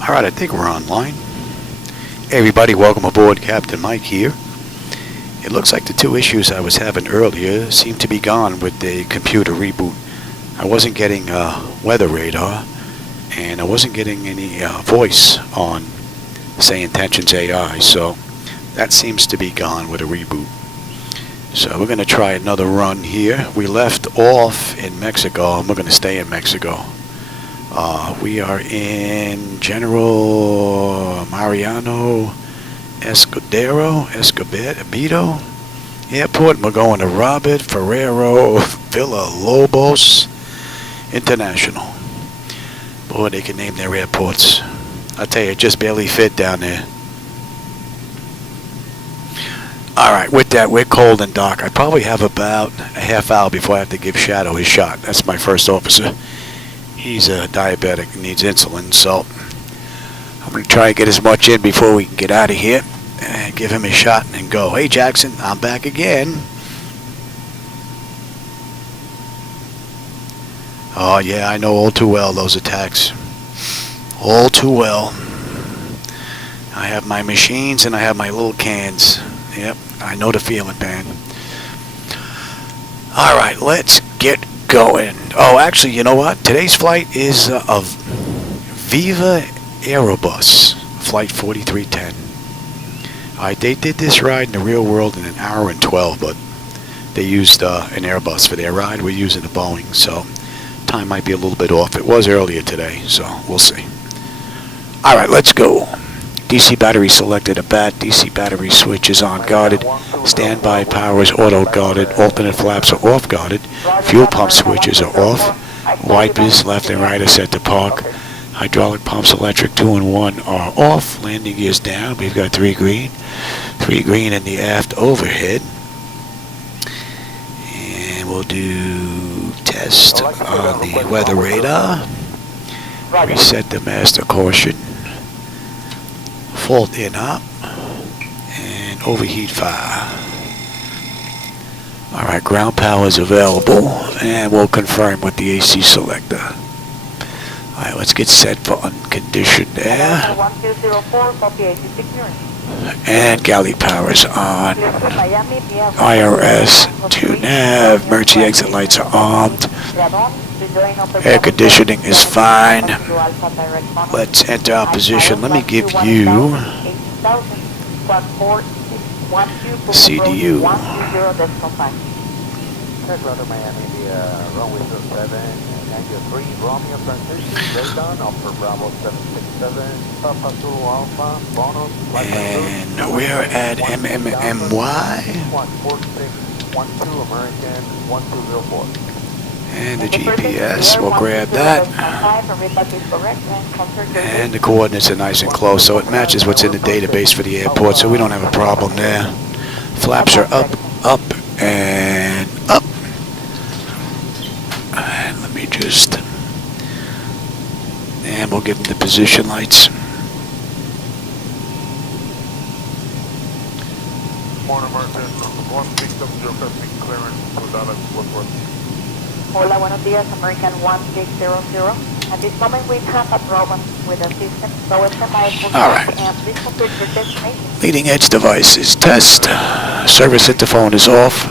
Alright, I think we're online. Hey everybody, welcome aboard. Captain Mike here. It looks like the two issues I was having earlier seem to be gone with the computer reboot. I wasn't getting weather radar, and I wasn't getting any voice on SayIntentions AI, so that seems to be gone with a reboot. So we're going to try another run here. We left off in Mexico, and we're going to stay in Mexico. We are in General Mariano Escobedo Airport. We're going to Robert Fierro Villalobos International. Boy, they can name their airports. I tell you, it just barely fit down there. Alright, with that, we're cold and dark. I probably have about a half hour before I have to give Shadow his shot. That's my first officer. He's a diabetic and needs insulin, so I'm going to try and get as much in before we can get out of here and give him a shot and go. Hey Jackson, I'm back again. Oh yeah, I know all too well those attacks. All too well. I have my machines and I have my little cans. Yep, I know the feeling, man. Alright, let's get going. Oh, actually, you know what? Today's flight is of VivaAerobus Flight 4310. Alright, they did this ride in the real world in 1 hour and 12, but they used an Airbus for their ride. We're using a Boeing, so time might be a little bit off. It was earlier today, so we'll see. Alright, let's go. DC battery selected at bat. DC battery switch is on guarded. Standby power is auto guarded. Alternate flaps are off guarded. Fuel pump switches are off. Wipers left and right are set to park. Hydraulic pumps electric 2 and 1 are off. Landing gears down. We've got 3 green. 3 green in the aft overhead. And we'll do test on the weather radar. Reset the master caution. Fault in up and overheat fire. Alright, ground power is available and we'll confirm with the AC selector. Alright, let's get set for unconditioned air. And galley power is on. IRS to nav. Emergency exit lights are armed. Air conditioning is fine. Let's enter our position. Let me give you CDU. And we're at MMMY. And the GPS, we'll grab that. And the coordinates are nice and close, so it matches what's in the database for the airport, so we don't have a problem there. Flaps are up, up, and up. And let me just... And we'll give them the position lights. Morning, Martin. 16705 clearance for Dallas, Fort Worth. Hola, buenos días, American 1600. At this moment we have a problem with the system, so it's Alright. And please complete your destination. Leading edge devices test. Service interphone is off.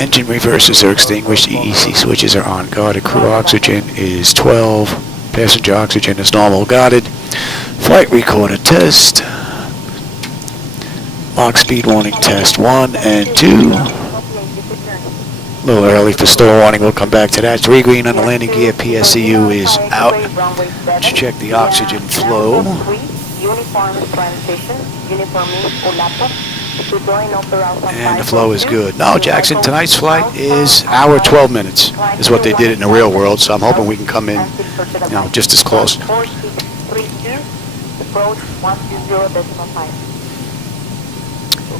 Engine reversers are extinguished. EEC switches are on guarded. Crew oxygen is 12. Passenger oxygen is normal guarded. Flight recorder test. Mach speed warning test 1 and 2. A little early for store warning, we'll come back to that. 3 green on the landing gear, PSCU is out. Let's check the oxygen flow. And the flow is good. No, Jackson, tonight's flight is hour 12 minutes, is what they did in the real world, so I'm hoping we can come in, you know, just as close.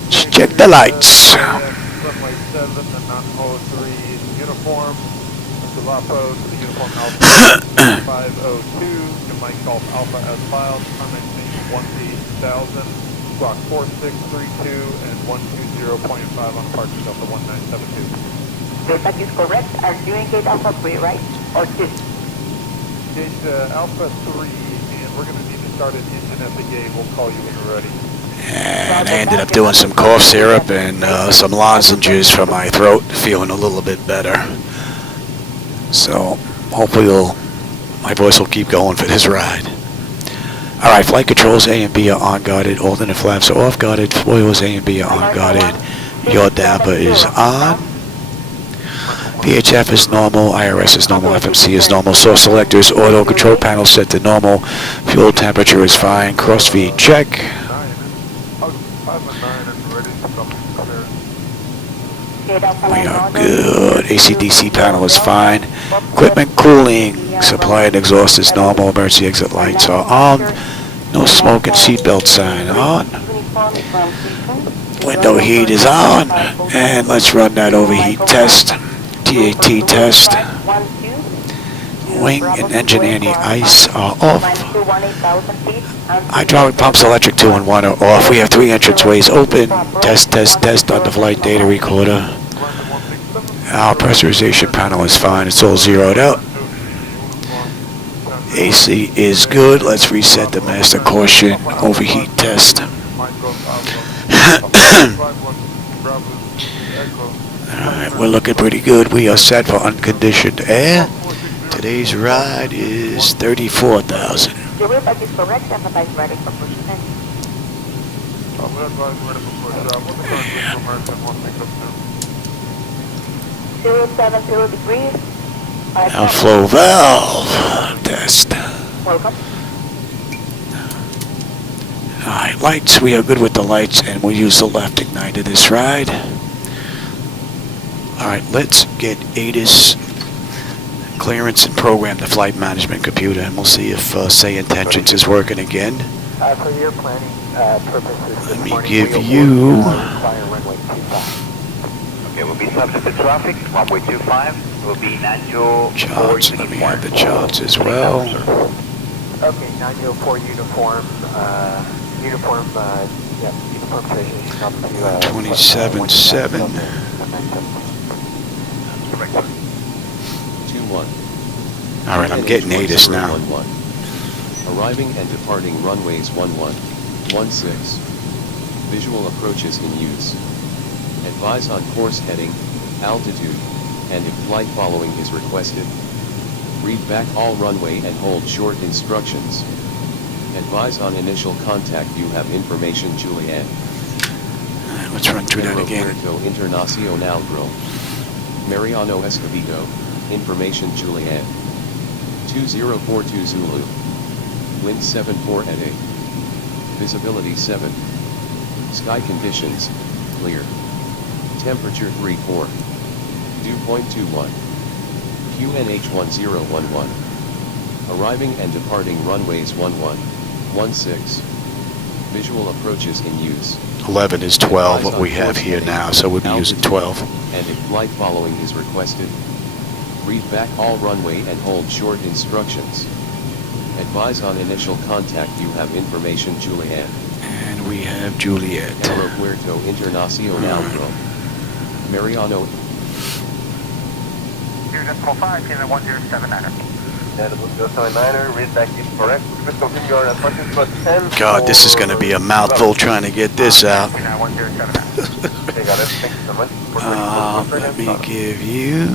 Let's check the lights. Runway 7 and non-03 uniform. Mr. Lapo to the uniform Alpha 502. To Mike Golf Alpha as filed. Comment 1000. Block 4632 and 120.5 on departure Delta 1972. That is correct. Are you in gate Alpha 3, right? Or 2? Gate Alpha 3, and we're going to need to Start an engine at the gate. We'll call you when you're ready. And I ended up doing some cough syrup and some lozenges for my throat, feeling a little bit better. So hopefully my voice will keep going for this ride. All right, flight controls A and B are on-guarded. Alternate flaps are off-guarded. Spoilers A and B are on-guarded. Your DAPA is on. VHF is normal. IRS is normal. FMC is normal. Source selectors. Auto control panel set to normal. Fuel temperature is fine. Cross feed check. 5 and 9 and ready to come clear. We are good. AC/DC panel is fine. Equipment cooling. Supply and exhaust is normal. Emergency exit lights are on. No smoke and seatbelt sign on. Window heat is on. And let's run that overheat test. TAT test. Wing and engine anti-ice are off. Hydraulic pumps, electric 2 and 1 are off. We have 3 entranceways open. Test, test, test on the flight data recorder. Our pressurization panel is fine. It's all zeroed out. AC is good. Let's reset the master caution overheat test. Alright, we're looking pretty good. We are set for unconditioned air. Today's ride is 34,000. Your routeback is correct and the bike ready for push in. We're advised ready for push. What's the current wind from American 162? 070 degrees. Outflow valve test. Welcome. Alright, lights. We are good with the lights, and we'll use the left igniter this ride. Alright, let's get ATIS clearance and program the flight management computer, and we'll see if SayIntentions is working again. For your planning purposes, Let me give you... Okay, we'll be subject to traffic, runway 25, will be 904 charts. Let me have the charts as well. Okay, 904 uniform, uniform transition up to 27.7. 2-1. Alright, I'm getting ATIS now. 11. Arriving and departing runways 11, 16. Visual approaches in use. Advise on course heading, altitude, and if flight following is requested. Read back all runway and hold short instructions. Advise on initial contact. You have information, Juliet. Alright, let's run through that General again. Roberto Internacional Mariano Escobedo, information Juliet. 2042 Zulu. Wind 74 at 8. Visibility 7. Sky conditions, clear. Temperature 34. Dew point 21. QNH 1011. Arriving and departing runways 11, 16. Visual approaches in use. 11 is 12, what we have here now, so we'll be using 12. And if flight following is requested, read back all runway and hold short instructions. Advise on initial contact. You have information, Juliet. And we have Juliet. General Roberto Internacional Mariano. Unit 5, in 1079er. Edible 079er, read back is correct. Please continue your approaches to 10. God, this is going to be a mouthful trying to get this out. 1079. Okay, got it. Thank you so much. Let me give you...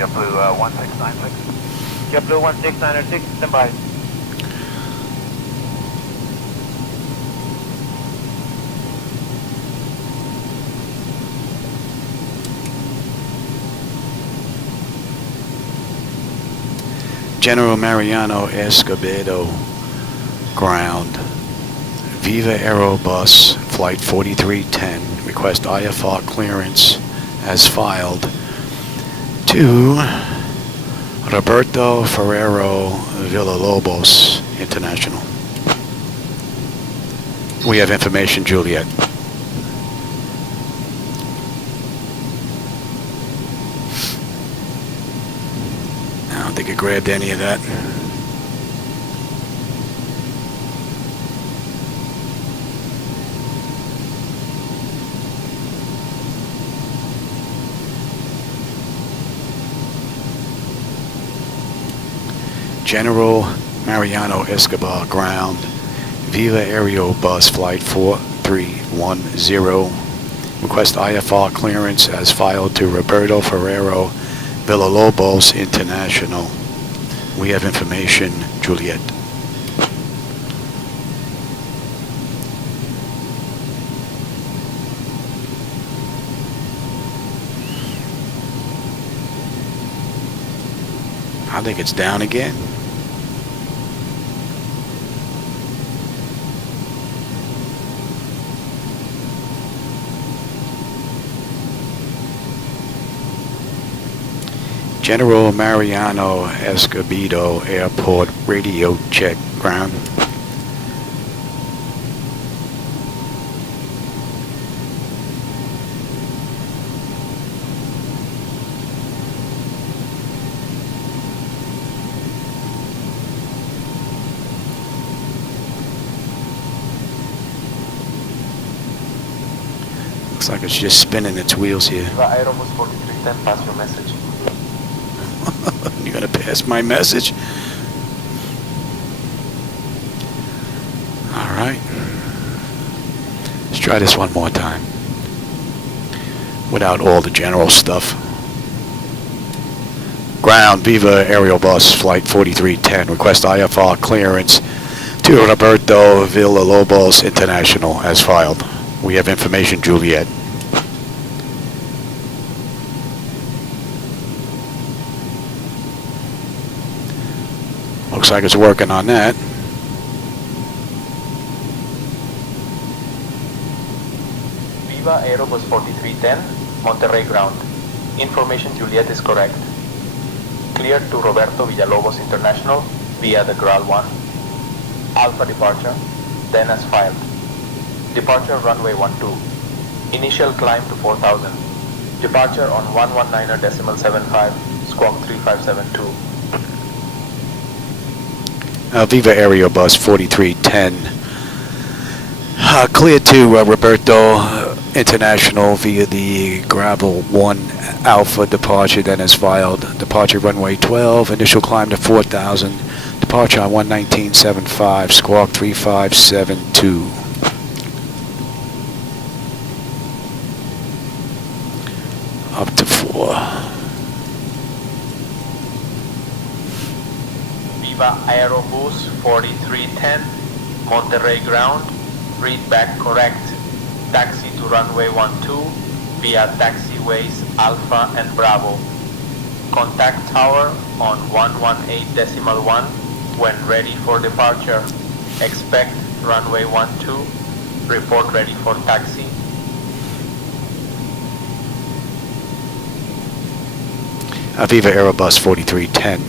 JetBlue 1696. JetBlue 1696, stand by. General Mariano Escobedo, ground. VivaAerobus Flight 4310, request IFR clearance as filed to Roberto Fierro Villalobos International. We have information, Juliet. I don't think it grabbed any of that. General Mariano Escobedo ground, VivaAerobus Flight 4310. Request IFR clearance as filed to Roberto Fierro Villalobos International. We have information, Juliet. I think it's down again. General Mariano Escobedo Airport radio check ground. Looks like it's just spinning its wheels here. VivaAerobus 4310, pass your message. You're gonna pass my message? All right. Let's try this one more time. Without all the general stuff. Ground, VivaAerobus Flight 4310. Request IFR clearance to Roberto Villalobos International as filed. We have information, Juliet. Looks like it's working on that. VivaAerobus 4310, Monterrey ground. Information Juliet is correct. Cleared to Roberto Villalobos International via the GRAL 1. Alpha departure, then as filed. Departure runway 12. Initial climb to 4000. Departure on 119.75, squawk 3572. VivaAerobus 4310. Cleared to Roberto International via the Gravel 1 Alpha departure, then as filed. Departure runway 12, initial climb to 4000. Departure on 119.75, squawk 3572. Up to 4. VivaAerobus 4310, Monterrey ground. Read back correct. Taxi to runway 12 via taxiways Alpha and Bravo. Contact tower on 118.1 when ready for departure. Expect runway 12. Report ready for taxi. VivaAerobus 4310.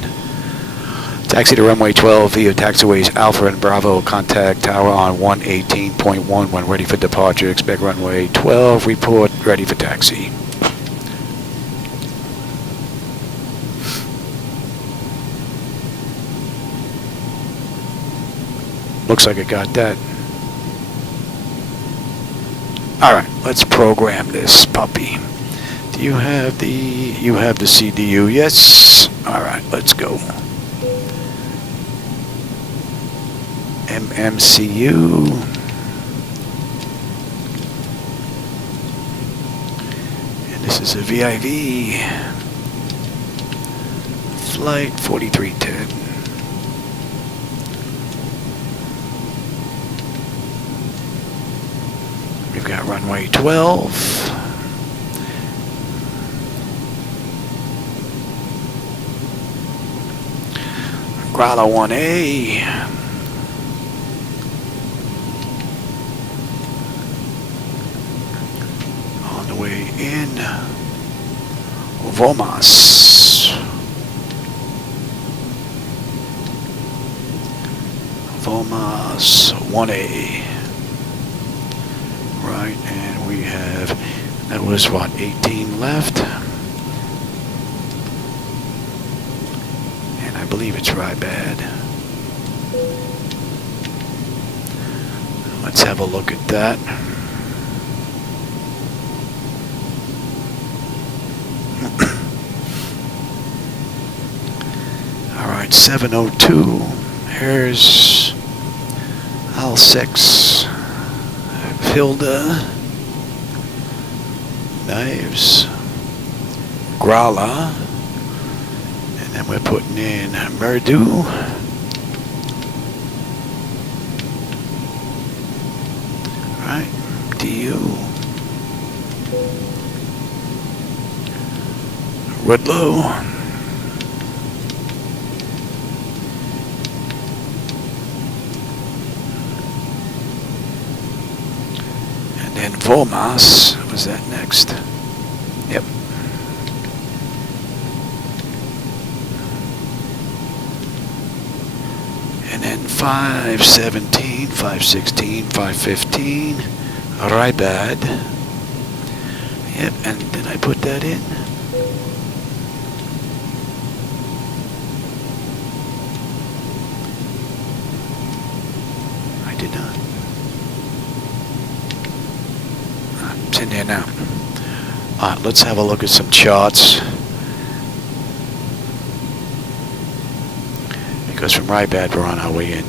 Taxi to runway 12 via taxiways Alpha and Bravo. Contact tower on 118.1 when ready for departure. Expect runway 12. Report ready for taxi. Looks like it got that. All right, let's program this puppy. Do you have the CDU? Yes. All right, let's go. MMCU. And this is a VIV Flight 4310. We've got runway 12. Grotto 1A. On the way in. Vomas. Vomas 1A. Right, and we have, that was what, 18 left? And I believe it's right bad. Let's have a look at that. Alright, 702. Here's L6. Hilda. Knives. Grala. And then we're putting in Merdu. Alright, DU. Woodlow. And then Volmas. Was that next? Yep. And then 517, 516, 515. Rybad. Yep, and did I put that in? I did not. It's in there now. Alright, let's have a look at some charts. Because from Rybad we're on our way in.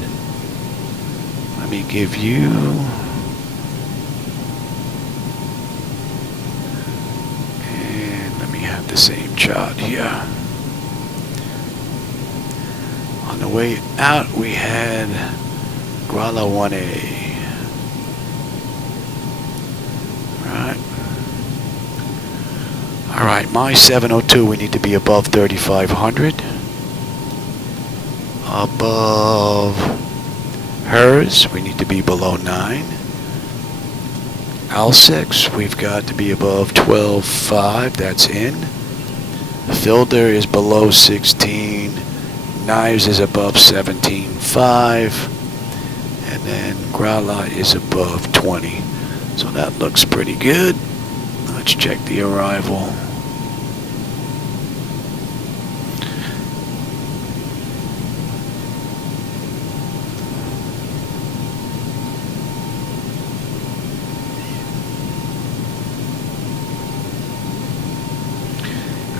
Let me give you... And let me have the same chart here. On the way out we had Grala 1A. Alright, my 702, we need to be above 3,500. Above hers, we need to be below 9. L6, we've got to be above 12.5, that's in. Filter is below 16. Knives is above 17.5. And then Grala is above 20. So that looks pretty good. Let's check the arrival.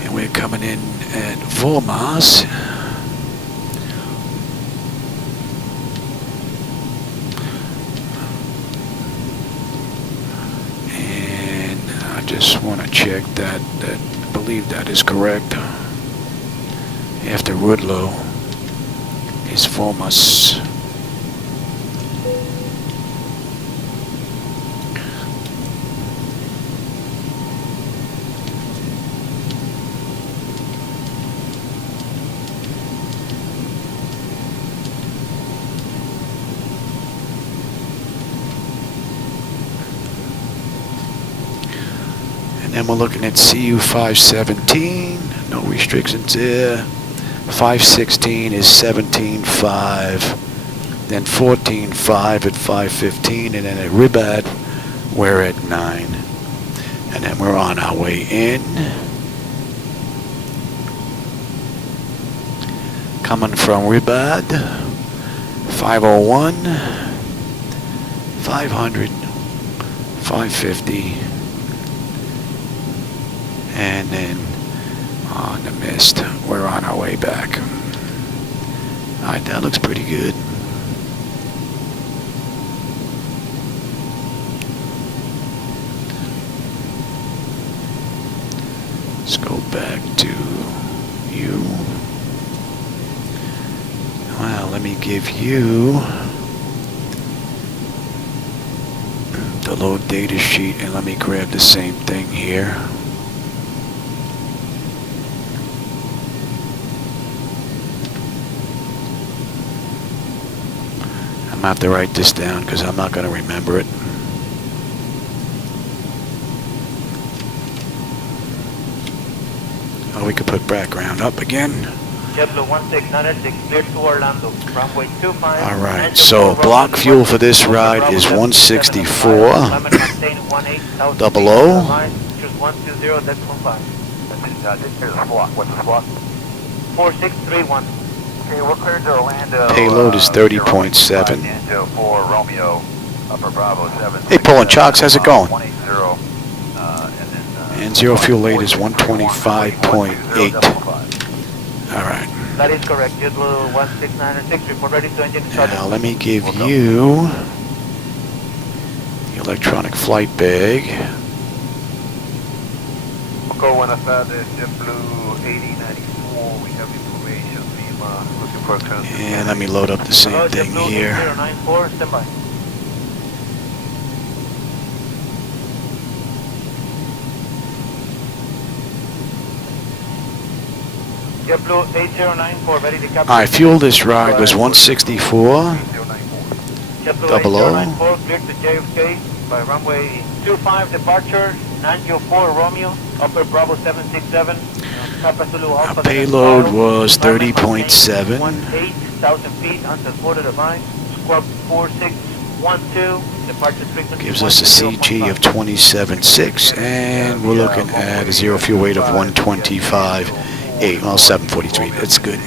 And we're coming in at Volmas. Just want to check that I believe that is correct. After Woodlow is Volmas. And we're looking at CU 517, no restrictions there. 516 is 17.5, then 14.5 at 515, and then at Rybad we're at 9. And then we're on our way in. Coming from Rybad, 501, 500, 550. And then on the mist, we're on our way back. Alright, that looks pretty good. Let's go back to you. Well, let me give you the load data sheet and let me grab the same thing here. I'm going to have to write this down because I'm not going to remember it. Oh, we could put background up again. JetBlue 1696, cleared to Orlando. Runway 25. Alright, so block fuel for this ride is 164. 00. Choose 120, that's 15. This is a block. What's the block? 4631. Okay, we're cleared to Orlando. Payload is 30.7. Into 4 Romeo, Upper Bravo 7. Hey, pulling chocks, how's it going? 180, And zero fuel rate is 125.8. Alright. That is correct. JetBlue 16906, report ready to engine started. Now let me give you the electronic flight bag. Go, buenas tardes, JetBlue 8094, we have information, Lima, looking for a transfer. And let me load up the same Hello, thing JetBlue here. 8094, stand by. JetBlue 8094, ready to capture. Alright, fuel this ride was 164. JetBlue Double O. 8094, cleared to JFK by runway 25, departure 904 Romeo, upper Bravo 767. Papa Zulu Alpha. Payload was 30.7. 18,000 feet unsupported advice. Squawk 4612, departure frequency. Gives us a CG of 27.6, and we're looking at a zero fuel weight of 125.8. Well, 743. That's good.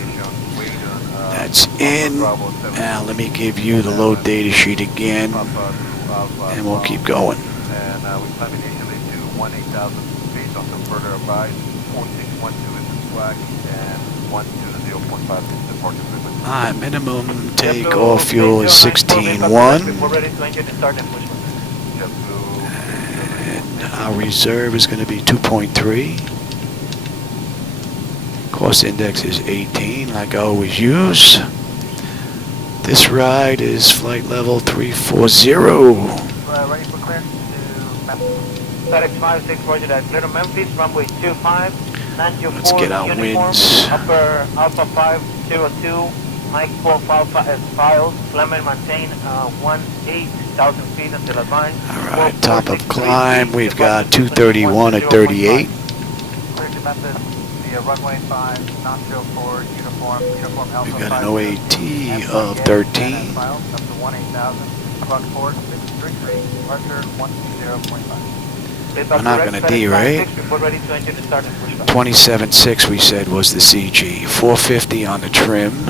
That's in. Now let me give you the load data sheet again, and we'll keep going. And we climb initially to 18,000 feet on some further advice. 4612 is the swag, and 120.5 is the departure frequency. Alright, minimum takeoff fuel is 16.1. We're ready to engine and start and push. And our reserve is going to be 2.3. Cost index is 18, like I always use. This ride is flight level 340. Ready for clearance to FedEx 56, roger that. Clear to Memphis, runway 25, 924 Let's get our uniform, winds. upper Alpha 502, Mike 12 Alpha as filed, Clement maintain 18,000 feet until advance. Alright, top of climb, we've got 231 at 38. clear to Memphis via runway 5, non-04, uniform Alpha. We've got an OAT of 13. Up to 18,000, clock forward 633, departure 120.5. We're not going to D, right? 27.6 we said was the CG. 450 on the trim.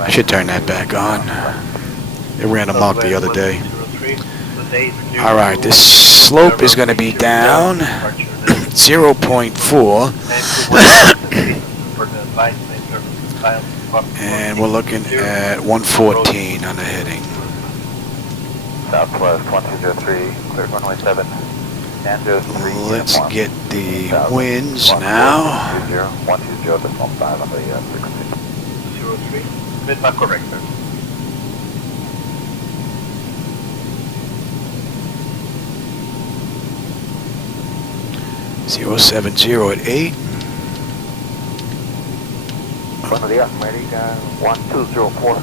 I should turn that back on. It ran amok the other day. Alright, this slope is going to be down 0.4. And we're looking at 114 on the heading. Southwest 1203, clear runway 7. Let's get the winds now. 120.5 on the 16. 03, mid-back correct, sir. Zero 70 at 8. Buenos días, America 1204.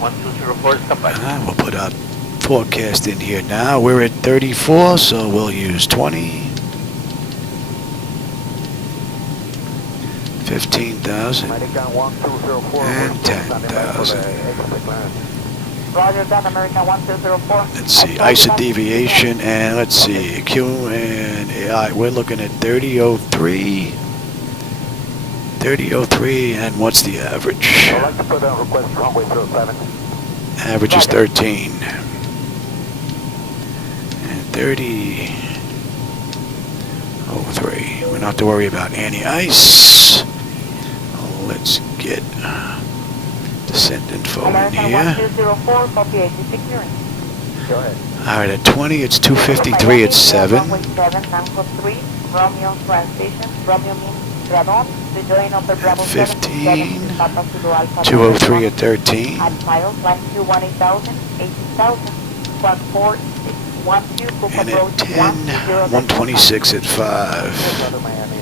1204, stand by. We'll put our forecast in here now. We're at 34, so we'll use 20. 15,000 American 1204. and 10,000. Roger that, American 1204. Let's see, ISO deviation, and let's see, Q and AI. We're looking at 30.03. 30.03, and what's the average? I'd like to put down request runway 07. Average is 13. And 30.03. We don't have to worry about any ice. Let's get descent info in American here. 1204, copy 86 clearance. Go ahead. Alright, at 20 it's 253 at 7. Runway 7, Nanko 3, Romeo transition, Romeo means Radon, rejoin upper Bravo 15, 7, Papa Zulu Alpha 203 at 13. At miles, line 218,000, 18,000, squad 4612, book And approach at 10, 126 at 5. Miami,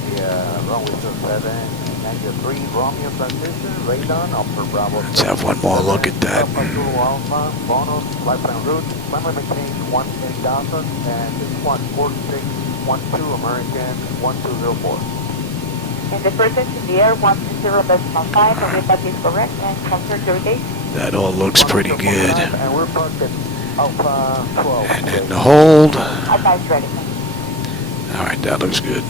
runway 07, 93, Romeo transition, radon, upper Bravo. Let's have one more look at that. Alpha Zulu Alpha, bonus, lifetime route, climate maintain 18,000, and this one 4612, American 1204. In the presence in the air, 120.5, and if that is correct, and confirm your gate. That all looks pretty good. And we're parked at Alpha 12. And then the hold. Advice ready. Alright, that looks good.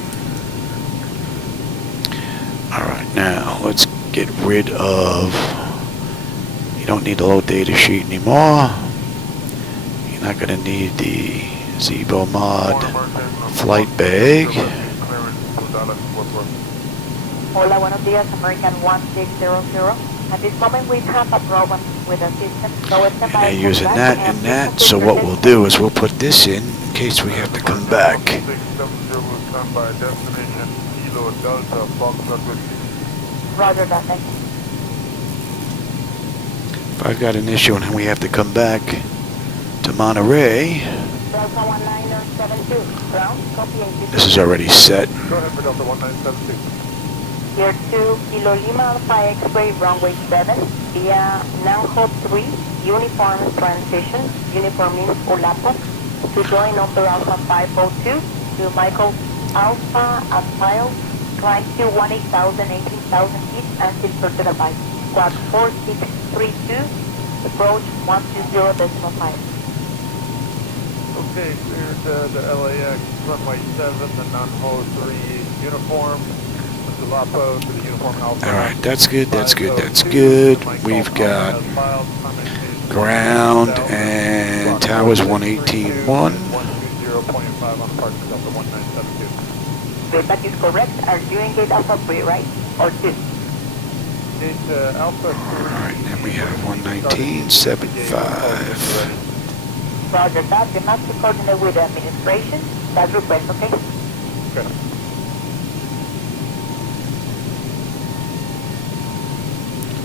Alright, now let's get rid of... You don't need the load data sheet anymore. You're not going to need the Zibo mod. Flight bag. Hola, buenos días, American 1600. At this moment we have a problem with the system, so stand by. They're using that and that, so what we'll do is we'll put this in case we have to come back. Roger that, thank you. If I've got an issue and we have to come back to Monterey, Delta 1972, ground, copy 86. this is already set. Go ahead for Delta 1976. Here 2, Kilo Lima Alpha X-ray, runway 7, via Nanjo 3, uniform transition, uniform means Ulapo, to join over Alpha 502, to Michael Alpha Asphalt, climb to 18,000, 18,000 feet, and still to the bike. Squad 4632, approach 120.5. Okay, cleared the LAX, runway 7, the Nanjo 3 uniform. Lapo to the uniform Alpha. Alright, that's good, that's good, that's good. We've got ground and towers 118.1. 120.5 on departure Delta 1972. That is correct. Are you in gate Alpha 3, right? Or 2? Gate Alpha 3. Alright, then we have 119.75. Roger that. You have to coordinate with the administration. That request, okay? Okay.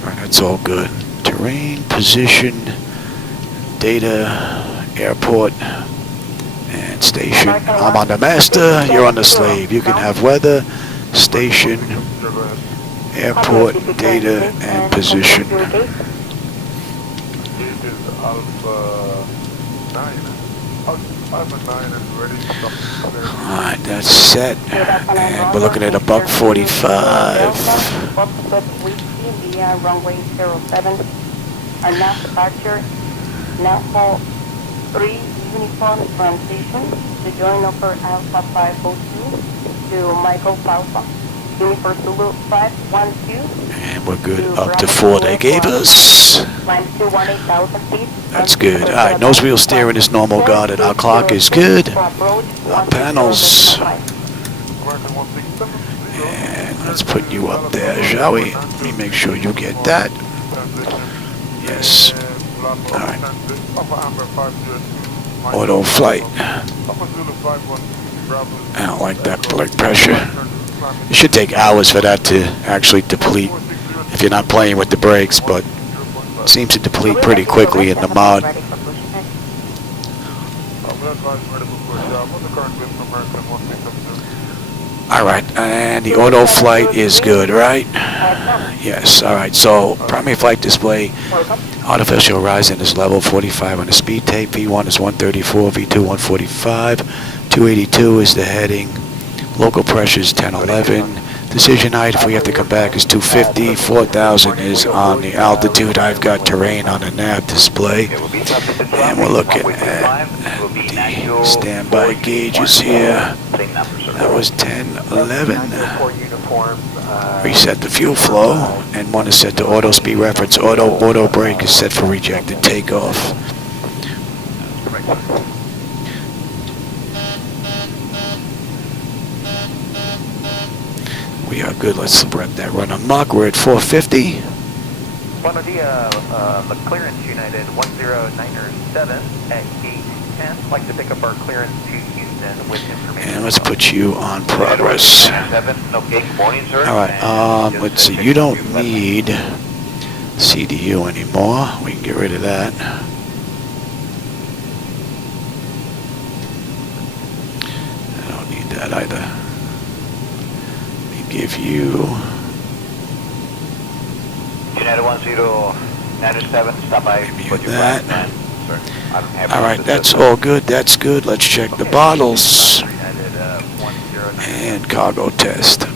Alright, that's all good. Terrain, position, data, airport, and station. I'm on the master, you're on the slave. You can have weather, station, airport, data, and position. Gate is Alpha 9. Alpha 9 is ready to come clear. Alright, that's set. And we're looking at a buck 45. Via runway 07, our now departure, Nanjo 3 uniform transition to join over Alpha 502 to Michael Alpha, uniform Zulu 512. And we're good up to 4 they gave us. Climb to 18,000 feet. That's good. Alright, nose wheel steering is normal guarded. Our clock is good. Our panels. American 167. And let's put you up there, shall we? Let me make sure you get that. Yes. Alright. Auto flight. I don't like that blood pressure. It should take hours for that to actually deplete if you're not playing with the brakes, but it seems to deplete pretty quickly in the mod. Alright, and the auto flight is good, right? Yes, alright, so primary flight display, artificial horizon is level 45 on the speed tape, V1 is 134, V2 145, 282 is the heading, local pressure is 1011, decision height if we have to come back is 250, 4,000 is on the altitude. I've got terrain on the nav display, and we're looking at the standby gauges here. That was 1011. Reset the fuel flow, and one is set to auto speed reference. Auto brake is set for rejected takeoff. We are good. Let's let that run amok. We're at 450. Buenos dias, clearance United 1097 at gate 10. I'd like to pick up our clearance to Houston with information. And let's put you on progress. 7, okay, good morning, sir. Alright, let's see. You don't need CDU anymore. We can get rid of that. I don't need that either. Give you United 1097, stop by. Give you that. Alright, that's all good. That's good. Let's check the bottles. And cargo test.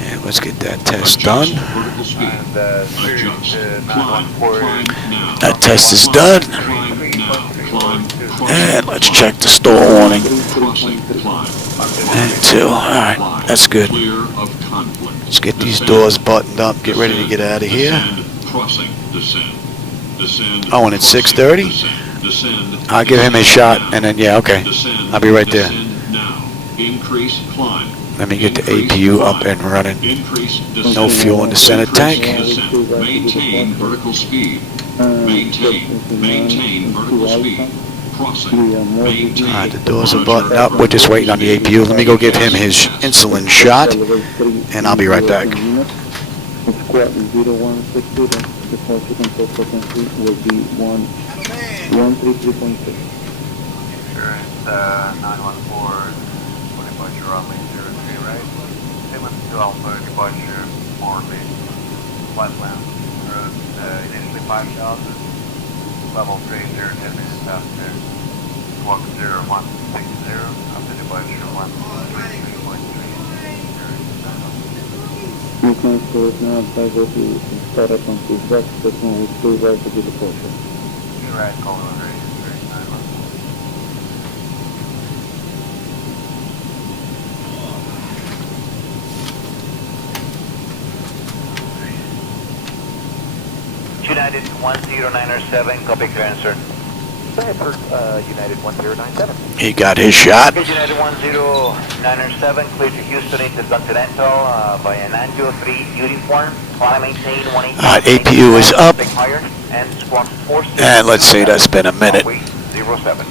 And let's get that test done. That test is done. And let's check the stall warning. And 2. Alright, that's good. Let's get these doors buttoned up. Get ready to get out of here. Oh, and it's 6:30? I'll give him his shot, and then, yeah, okay. I'll be right there. Let me get the APU up and running. No fuel in the center tank. Maintain vertical speed. Maintain vertical speed. Crossing. Alright, the doors are buttoned up. We're just waiting on the APU. Let me go give him his insulin shot, and I'll be right back. Squawk 0160, departure control frequency will be 133.6. Insurance 914, departure runway 03, right? Payment to Alpha, departure Morley, flatland. Road initially 5,000, level 30, 10 minutes after. Squawk 0160, after departure 133.3. You can start now advisor to start up on the exact station with 2 right to the departure. You're right, call on radio 914. United 1097, copy clearance, sir. United 1097. He got his shot. United 1097, clear to Houston Intercontinental by an Angio 3 uniform. Climb maintain 180. Alright, APU is up. And squawk 46. And let's see, that's been a minute. 07.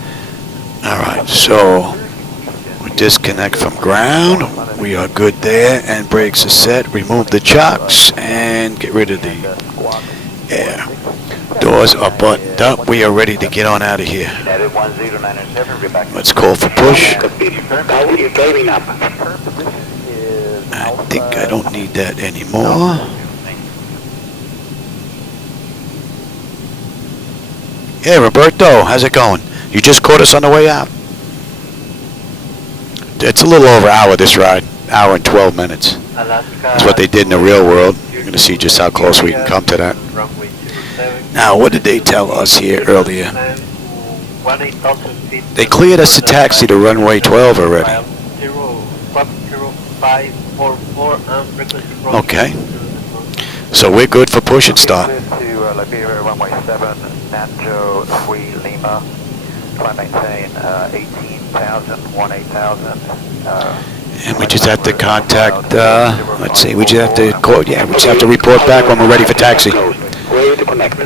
Alright, so we disconnect from ground. We are good there, and brakes are set. Remove the chocks and get rid of the air. Doors are buttoned up. We are ready to get on out of here. United 1097, Let's call for push. How are you driving up? I think I don't need that anymore. Hey, Roberto, how's it going? You just caught us on the way out. It's a little over an hour, this ride. Hour and 12 minutes. That's what they did in the real world. You're going to see just how close we can come to that. Now, what did they tell us here earlier? They cleared us to taxi to runway 12 already. Okay. So we're good for push and start. To Liberia runway 7, Nacho 3 Lima. Climb maintain 18,000, 18,000. And we just have to contact, let's see, we just have to call, yeah, we just have to report back when we're ready for taxi. Ready to connect.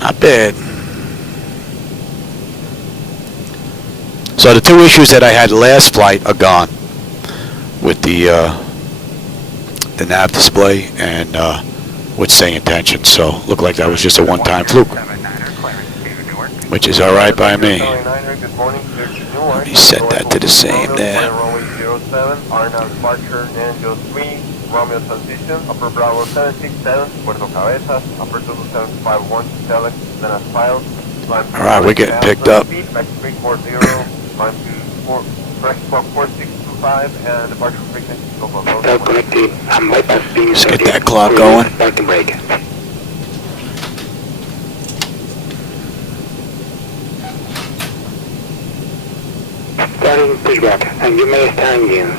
Not bad. So the two issues that I had last flight are gone with the nav display and with SayIntentions. So looked like that was just a one-time fluke, which is all right by me. Let me set that to the same there. Romeo transition, upper Bravo 767, Puerto Cabezas, upper Zulu 751, Telex, then as filed. Alright, we're getting picked up. Back 340, climb to correct squawk 4625, and departure frequency, go for road. Connected, and bypass being Let's get that clock going. Parking brake. Starting pushback, and you may start engines.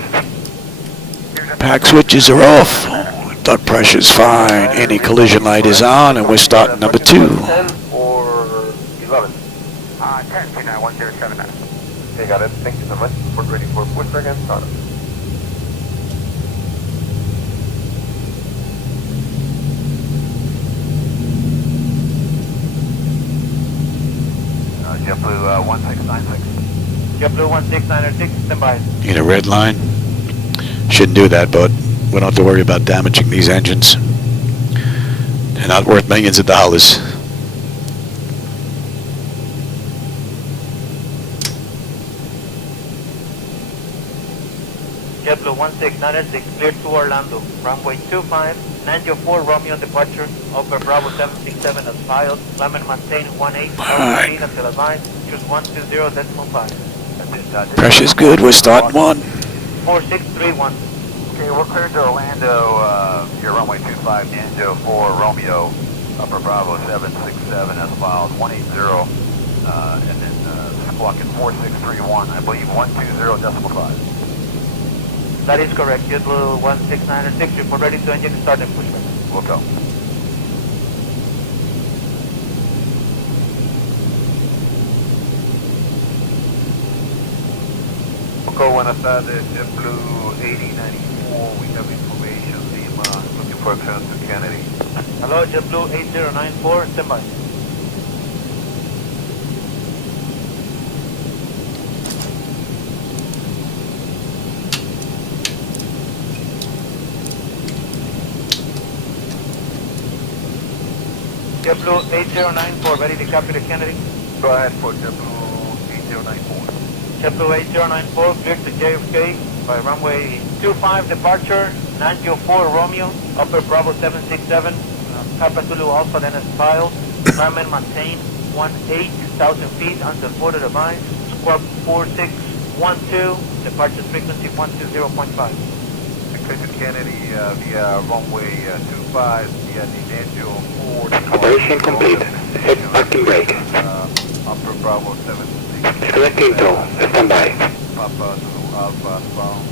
Pack switches are off. Duct pressure's fine. Anti-collision light is on, and we're starting number 2. 10 or 11? 10, 1079. Okay, got it. Thank you so much. We're ready for pushback and start. JetBlue 1696. JetBlue 1696, stand by. Need a red line? Shouldn't do that, but we don't have to worry about damaging these engines. They're not worth millions of dollars. JetBlue 1696, clear to Orlando. Runway 25, 904 Romeo departure, over Bravo 767 as filed. Climb and maintain 18, Alright. until advised, choose 120.5. Pressure's good, we're starting 1. 4631. Okay, we're cleared to Orlando, your runway 25, Nanjo 4, Romeo, upper Bravo 767 as filed, 180, and then squawking 4631, I believe 120.5. That is correct. JetBlue 1696, report ready to engine start and pushback. We'll go. Foco, buenas tardes, JetBlue 8094, we have information, Lima, looking for access to Kennedy. Hello, JetBlue 8094, standby. JetBlue 8094, ready to copy to Kennedy. Go ahead for JetBlue 8094. JetBlue 8094, cleared to JFK by runway 25 departure, 904 Romeo, upper Bravo 767, Papa Zulu Alpha, then as filed, climb and maintain 18,000 feet until border device, squawk 4612, departure frequency 120.5. Clear to Kennedy via runway 25 via the Angel 4. Operation complete. Set parking brake. Upper Bravo 76. Selecting tow. Standby. Papa Zulu Alpha bound.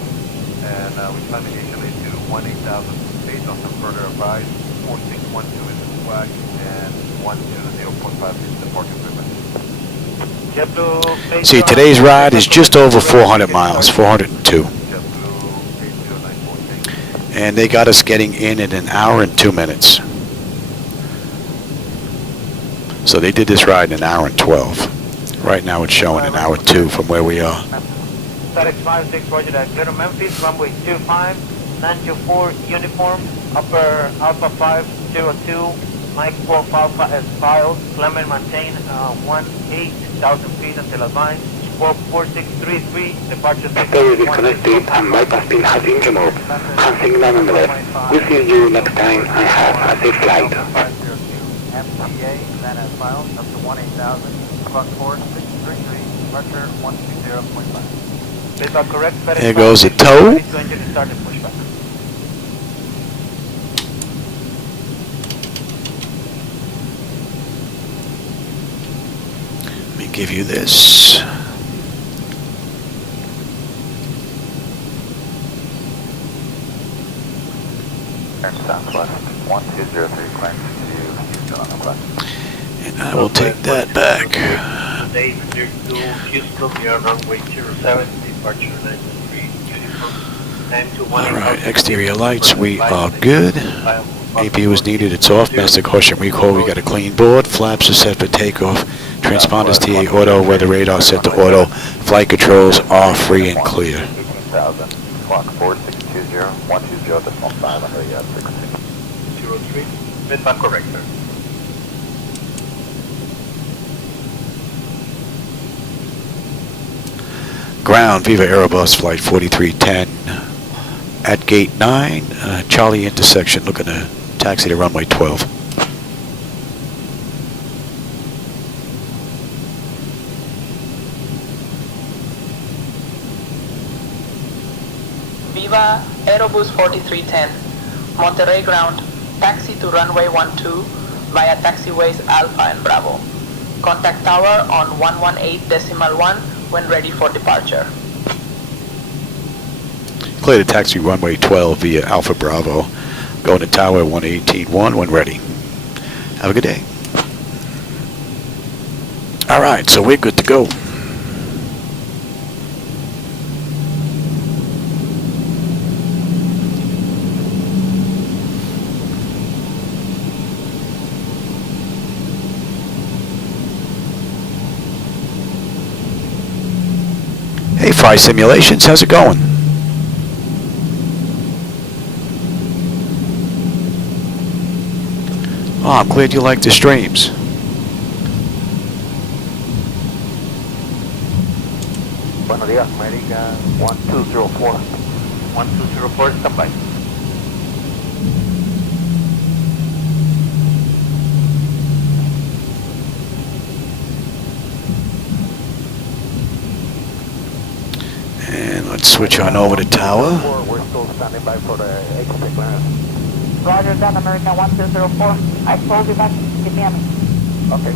And we climb initially to 18,000 feet on some further advice. 4612 is the swag and 120.5 is the parking frequency. See, today's ride is just over 400 miles, 402. And they got us getting in 1 hour and 2 minutes. So they did this ride in 1 hour and 12. Right now it's showing 1 hour 2 from where we are. FedEx 56, roger that. Clear to Memphis, runway 25, 924 uniform, upper Alpha 502, Mike 12 Alpha as filed, climb and maintain 18,000 feet until advice, squawk 4633, departure Story disconnected and bypass pin has been removed. Hand signal on the left. We'll see you next time and have a safe flight. 502 MTA, then as filed, up to 18,000, squawk 4633, departure 120.5. Correct, FedEx There goes the 56, tow. ready to engine start and pushback. Let me give you this. Turn southwest, 1203, climb to Houston on the west. And I will take that back. Today, clear to Houston, we are runway 07, departure 93, uniform, time to 1. Alright, exterior lights, we are good. AP was needed, it's off. Master caution recall, we got a clean board. Flaps are set for takeoff. Transponders TA auto, weather radar set to auto. Flight controls are free and clear. 18,000, clock 4620, 120.5 under yacht 16. 03, midback correct, sir. Ground, VivaAerobus Flight 4310. At gate 9, Charlie intersection, looking to taxi to runway 12. VivaAerobus 4310, Monterrey ground, taxi to runway 12 via taxiways Alpha and Bravo. Contact tower on 118.1 when ready for departure. Clear to taxi runway 12 via Alpha Bravo. Going to tower 118.1 when ready. Have a good day. Alright, so we're good to go. Hey, Fry Simulations, how's it going? Oh, I'm glad you like the streams. Buenos días, American 1204. 1204, standby. And let's switch on over to tower. We're still standing by for the exit clearance. Roger that, American 1204. I told you back, give me a minute. Okay.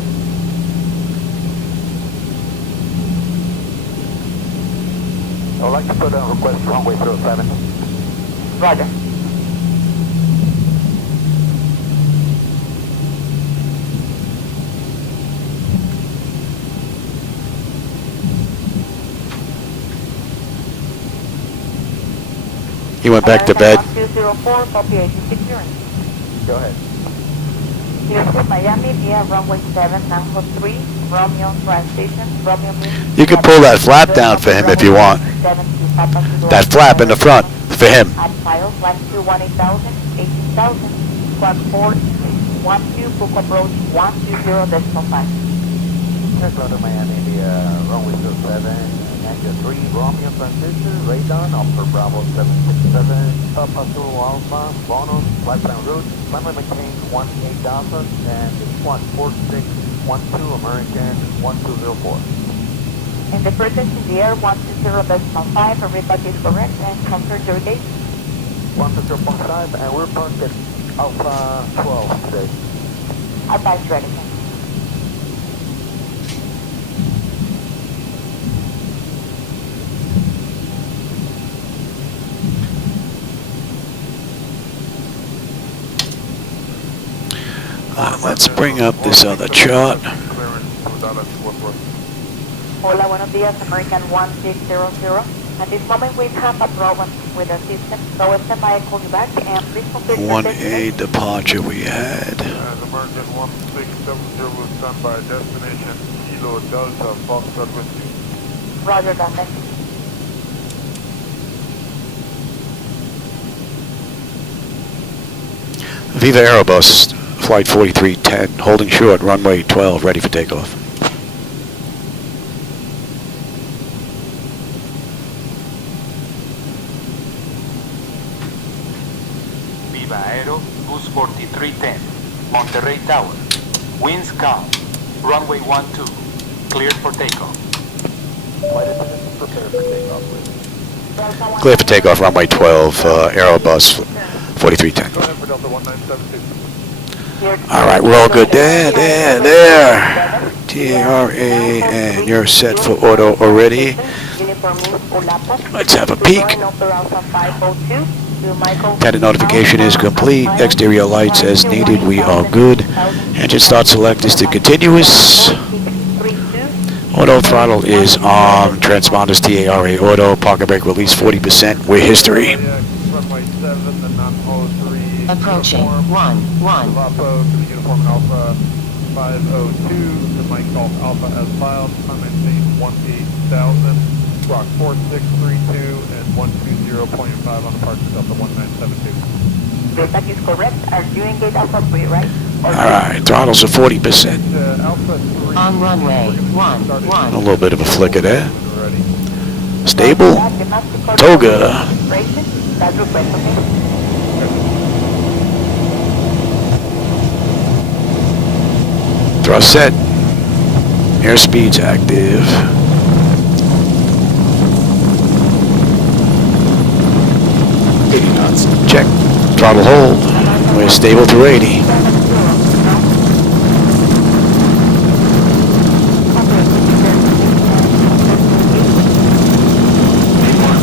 I would like to put a request runway 07. Roger. He went back to bed. 1204, copy agency clearance. Go ahead. Houston, Miami, via runway 7, Nango 3, Romeo transition, Romeo means... You can pull that flap down for him if you want. That flap in the front for him. At file, flight 218,000, 18,000, squad 4, 12, book approach 120.5. Aircraft Miami, via runway 27, Nango 3, Romeo transition, radon, Alpha Bravo 767, Papa Zulu Alpha, bonus, flight plan route, climate maintain 18,000, and it's 14612 American 1204. In the frequency in the air, 120.5, everybody is correct, and confirm your gate. 120.5, and we're parked at Alpha 12 today. Advice ready. Let's bring up this other chart. Hola, buenos días, American 1600. At this moment we have a problem with the system, so stand by, I call you back, and please complete your 1A departure we had. American 1670 will stand by destination Kilo Delta Foxtrot Whiskey. Roger that, thank you. VivaAerobus Flight 4310, holding short, runway 12, ready for takeoff. VivaAerobus 4310, Monterrey Tower, winds calm, runway 12, cleared for takeoff. Flight attendants prepare for takeoff, please. Clear for takeoff, runway 12, Aerobus 4310. Go ahead for Delta 1972. All right, we're all good there. TARA, and you're set for auto already. Let's have a peek. Data notification is complete. Exterior lights as needed. We are good. Engine start select is to continuous. Auto throttle is on. Transponders TARA auto. Parking brake release 40%. We're history. Runway 7, the non-03. Approaching, 1-1. Lapo to the uniform Alpha 502, to Mike Golf Alpha as filed, time maintain 18,000, Rock 4632 and 120.5 on departure Delta 1972. That is correct. Are you in gate Alpha 3, right? All right, throttles are 40%. Alpha 3. On runway, 1-1. A little bit of a flicker there. Stable. Toga. That's request, okay? Thrust set. Airspeed's active. Check. Throttle hold. We're stable through 80.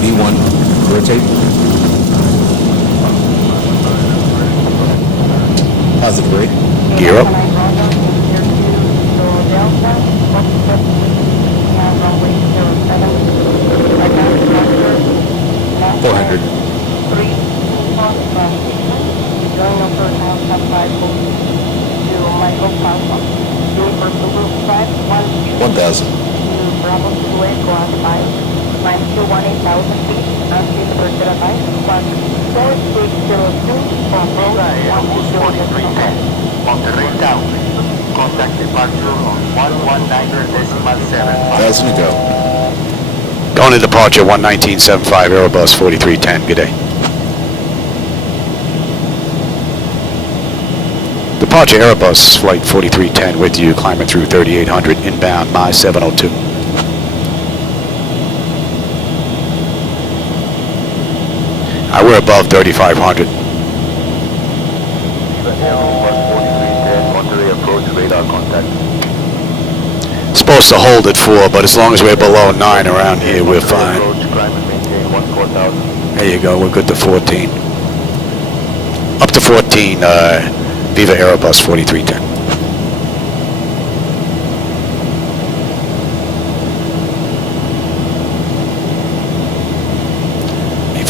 V1, rotate. Positive rate. Gear up. 400. $1,000. VivaAerobus 4310, Monterrey Tower, contact departure on 119.7. 1,000 to go. Going to departure 119.75 Aerobus 4310. Good day. Departure Aerobus Flight 4310 with you, climbing through 3800 inbound MY-702. We're above 3500. Monterey approach radar contact. Supposed to hold at 4, but as long as we're below 9 around here, we're fine. Approach, climb and maintain 14,000. There you go, we're good to 14. Up to 14, VivaAerobus 4310.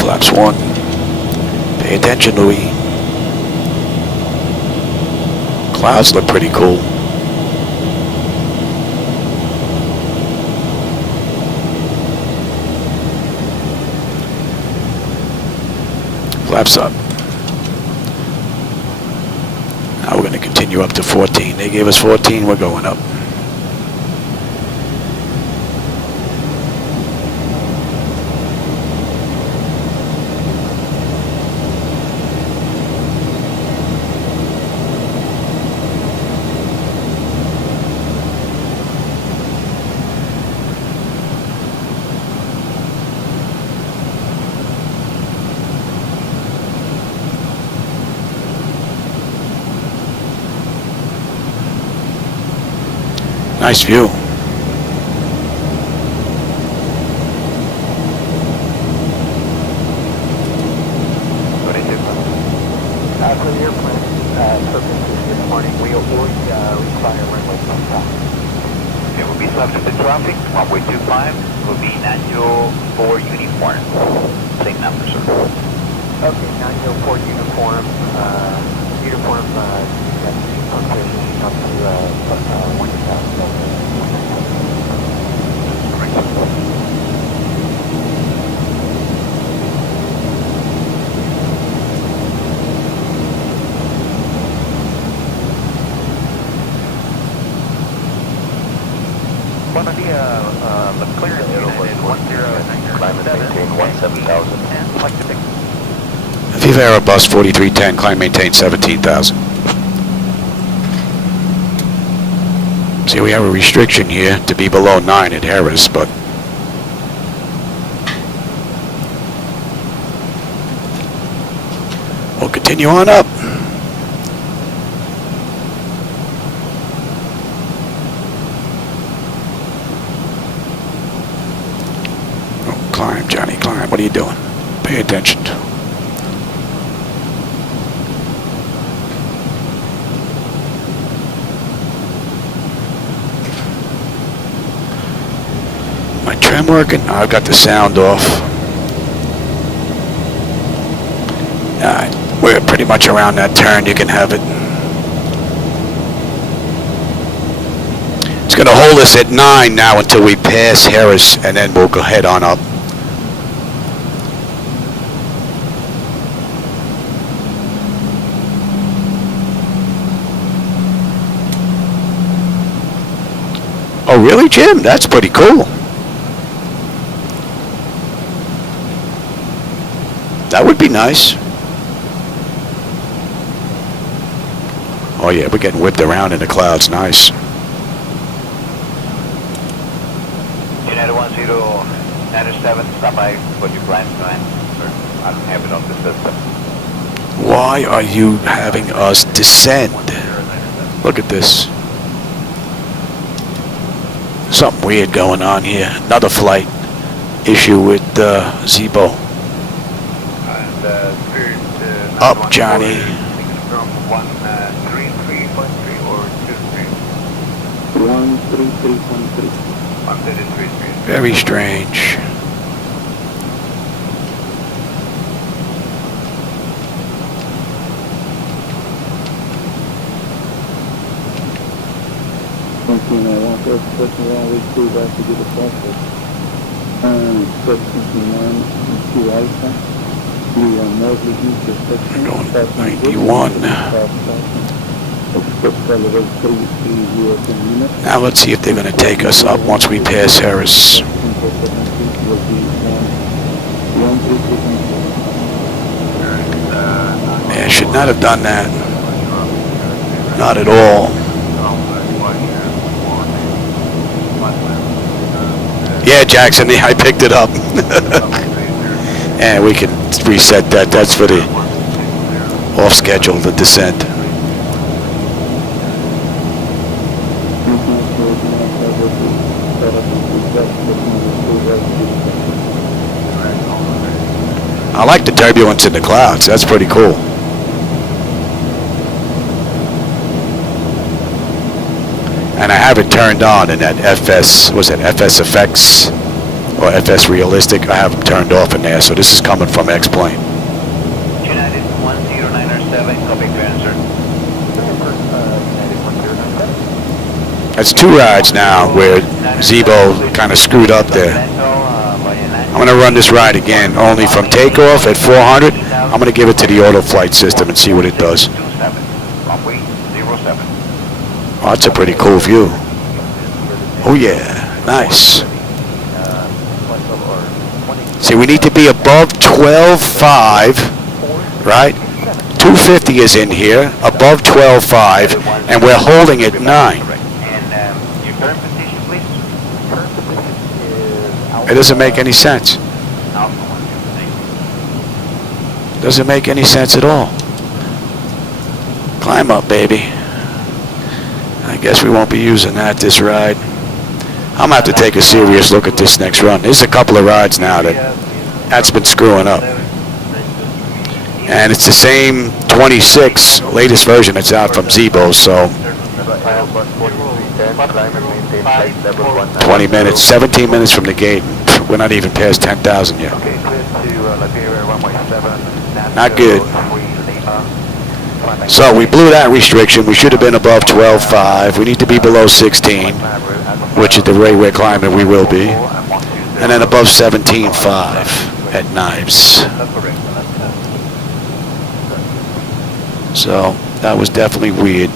Flaps 1. Pay attention, Louis. Clouds look pretty cool. Flaps up. Now we're going to continue up to 14. They gave us 14, we're going up. Nice view. For the airplane purposes this morning, we will require runway nonstop. It will be subject to traffic. Runway 25 will be 904 uniform. Same number, sir. Okay, 904 uniform. Uniform transitioning up to 1,000. Buenos días, the clearance unit is 1097. Climb and maintain 17,000. VivaAerobus 4310, climb maintain 17,000. See, we have a restriction here to be below 9 at Harris, but we'll continue on up. Oh, climb, Johnny, climb. What are you doing? Pay attention. My trim working? I've got the sound off. Alright, we're pretty much around that turn. You can have it. It's going to hold us at 9 now until we pass Harris, and then we'll go head on up. Oh, really, Jim? That's pretty cool. That would be nice. Oh yeah, we're getting whipped around in the clouds. Nice. United 1097, stop by what you plan tonight. Sir, I don't have it on the system. Why are you having us descend? Look at this. Something weird going on here. Another flight issue with Zibo. Up, Johnny. From 133.3 or 23? 133.3. 133.3. Very strange. Question wrong with 2 back to get a process. 729 2 Alpha. You are mostly intersection. Going 91. Now let's see if they're going to take us up once we pass Harris. Yeah, should not have done that. Not at all. Yeah, Jackson, I picked it up. And we can reset that. That's for the off schedule, the descent. I like the turbulence in the clouds. That's pretty cool. And I have it turned on in that FS, was it FS Effects or FS Realistic? I have them turned off in there, so this is coming from X-Plane. United That's 2 rides now where Zibo kind of screwed up there. I'm going to run this ride again, only from takeoff at 400. I'm going to give it to the auto flight system and see what it does. Oh, that's a pretty cool view. Oh yeah, nice. See, we need to be above 12.5, right? 250 is in here, above 12.5, and we're holding at 9. It doesn't make any sense. Doesn't make any sense at all. Climb up, baby. I guess we won't be using that this ride. I'm going to have to take a serious look at this next run. There's a couple of rides now that's been screwing up. And it's the same 26 latest version that's out from Zibo, so 20 minutes, 17 minutes from the gate. We're not even past 10,000 yet. Not good. So we blew that restriction. We should have been above 12.5. We need to be below 16, which at the rate we're climbing we will be. And then above 17.5 at Knives. So that was definitely weird.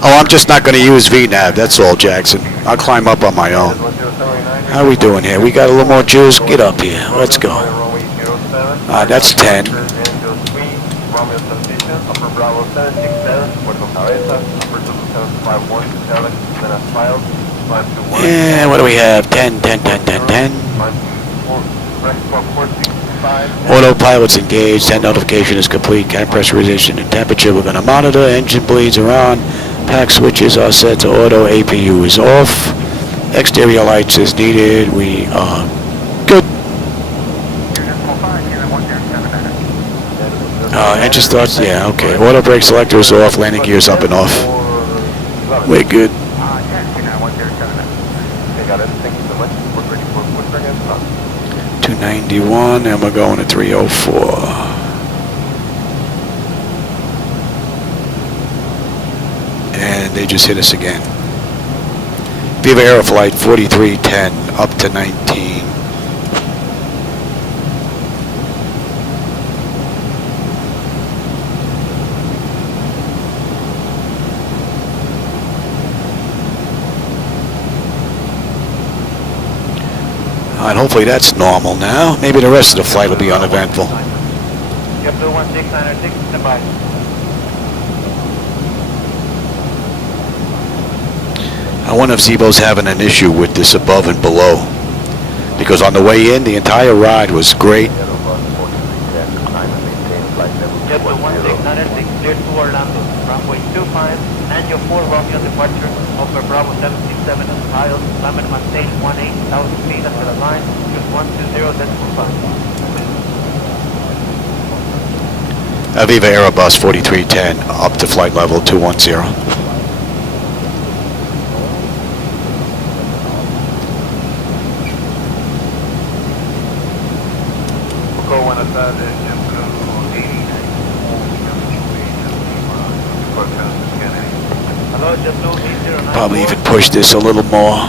Oh, I'm just not going to use VNAV, that's all, Jackson. I'll climb up on my own. How are we doing here? We got a little more juice? Get up here. Let's go. That's 10. Yeah, what do we have? 10, 10, 10, 10, 10. Autopilot's engaged. 10 notification is complete. Cabin pressurization and temperature we're going to monitor. Engine bleeds are on. Pack switches are set to auto. APU is off. Exterior lights is needed. We are good. Engine starts. Yeah, okay. Auto brake selector is off. Landing gears up and off. We're good. 291, and we're going to 304. And they just hit us again. VivaAerobus Flight 4310 up to 19. And hopefully that's normal now. Maybe the rest of the flight will be uneventful. I wonder if Zibo's having an issue with this above and below. Because on the way in, the entire ride was great. Angel 4 Romeo departure, over Bravo 767 at Isles, climb and maintain 18,000 feet after the line, use 120.5. VivaAerobus 4310 up to flight level 210. Probably even push this a little more.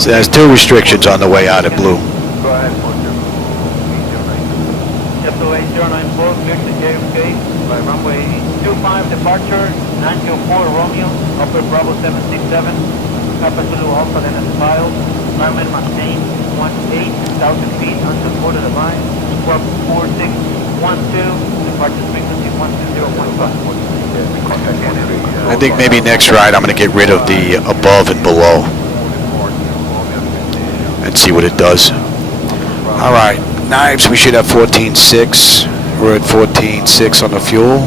So there's 2 restrictions on the way out of blue. By runway 25 departure, 904 Romeo, upper Bravo 767, Papa Zulu Alpha then as filed, climb and maintain 18,000 feet until port of the line, squawk 4612, departure frequency 120.5. I think maybe next ride I'm going to get rid of the above and below and see what it does. All right, Knives, we should have 14.6. We're at 14.6 on the fuel.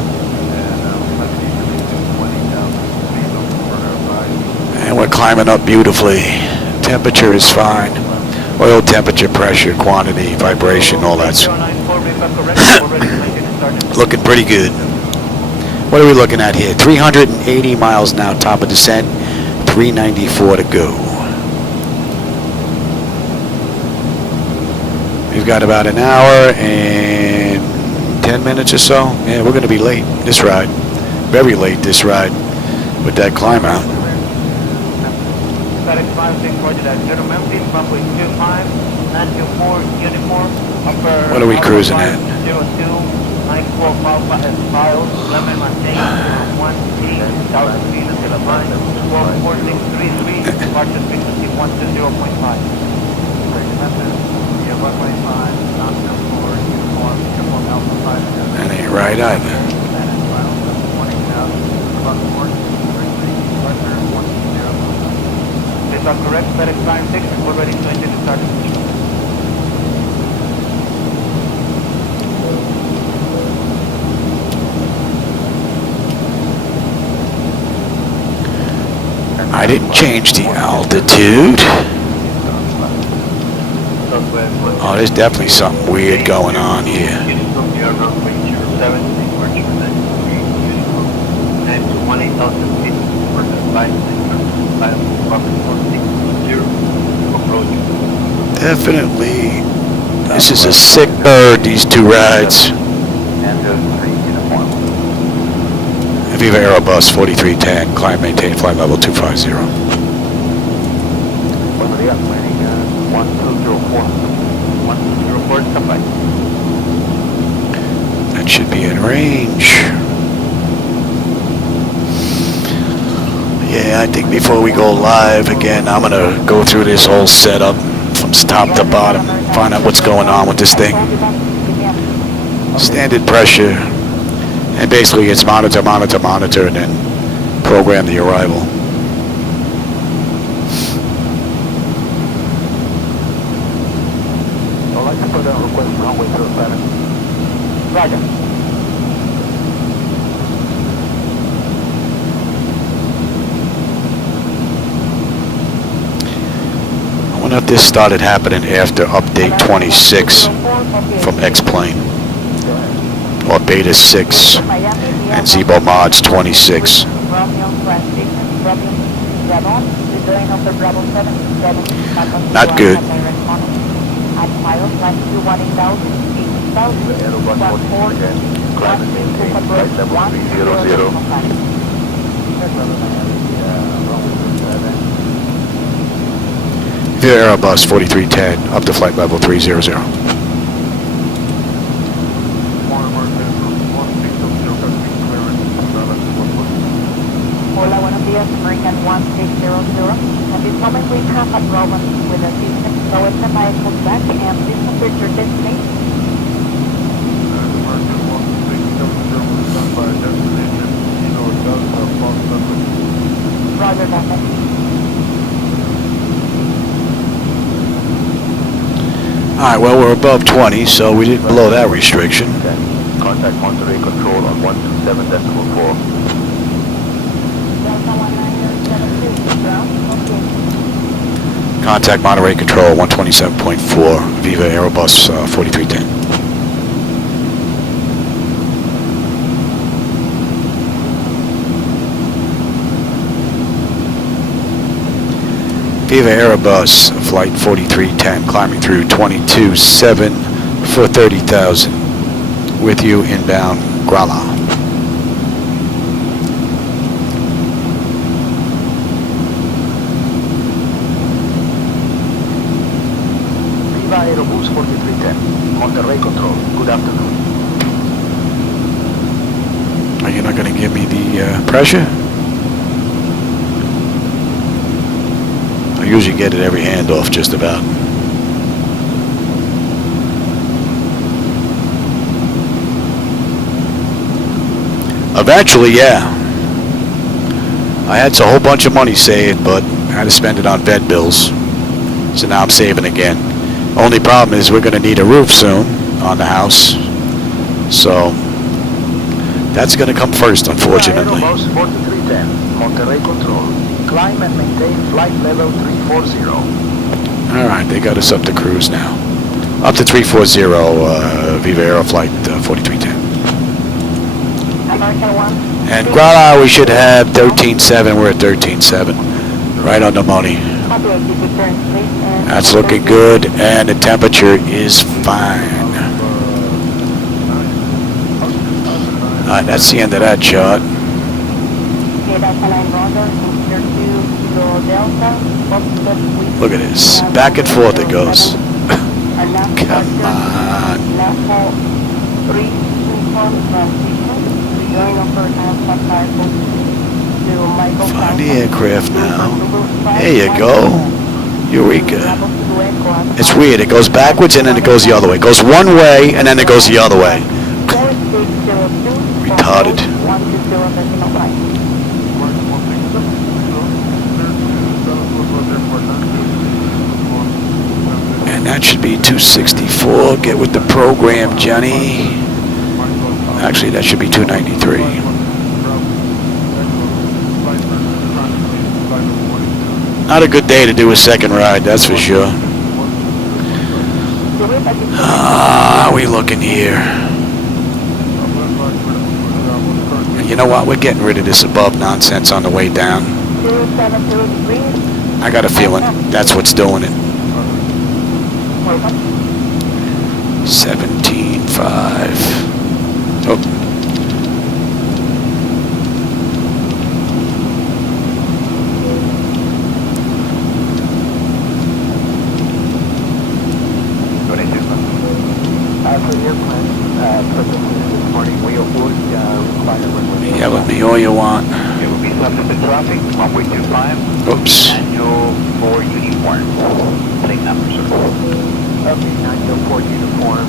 And we're climbing up beautifully Temperature is fine. Oil temperature, pressure, quantity, vibration, all that's looking pretty good. What are we looking at here? 380 miles now, top of descent. 394 to go. We've got about an hour and 10 minutes or so. Yeah, we're going to be late this ride. Very late this ride with that climb out. What are we cruising at? That ain't right either. Is that correct? FedEx Line 6, we're ready to enter the start. I didn't change the altitude. Oh, there's definitely something weird going on here. Definitely, this is a sick bird, these two rides. VivaAerobus 4310, climb, maintain flight level 250. That should be in range. Yeah, I think before we go live again, I'm gonna go through this whole setup from top to bottom, find out what's going on with this thing. Standard pressure, and basically it's monitor, monitor, monitor, and then program the arrival. I'd like to put a request for runway 07. Roger. I wonder if this started happening after update 26 from X-Plane, or Beta 6, and Zibo mods 26. Not good. VivaAerobus 4310, up to flight level 300. Hola, buenos días, American 1600. At this moment we have a problem with the system, so it's a vehicle back and this is your destination. Roger that. Alright, well, we're above 20, so we didn't blow that restriction. Contact Monterey Control on 127.4. Contact Monterey Control 127.4, VivaAerobus 4310. VivaAerobus Flight 4310, climbing through 22.7 for 30,000. With you inbound Grala. VivaAerobus 4310, Monterey Control, good afternoon. Are you not going to give me the pressure? I usually get it every handoff, just about. Eventually, yeah. I had a whole bunch of money saved, but I had to spend it on vet bills. So now I'm saving again. Only problem is we're going to need a roof soon on the house. So that's going to come first, unfortunately. VivaAerobus 4310, Monterey Control, climb and maintain flight level 340. All right, they got us up to cruise now. Up to 340, VivaAerobus Flight 4310. American 1. And Grala, we should have 13.7. We're at 13.7. Right on the money. That's looking good, and the temperature is fine. All right, that's the end of that shot. Look at this. Back and forth it goes. Come on. Find the aircraft now. There you go. Eureka. It's weird. It goes backwards and then it goes the other way. It goes one way and then it goes the other way. Retarded. And that should be 264. Get with the program, Johnny. Actually, that should be 293. Not a good day to do a second ride, that's for sure. How are we looking here? You know what? We're getting rid of this above nonsense on the way down. I got a feeling that's what's doing it. 17.5. Oh. Yeah, let me all you want. It will be subject to traffic, runway 25. Oops. 904 uniform. Same number, sir. Okay, 904 uniform,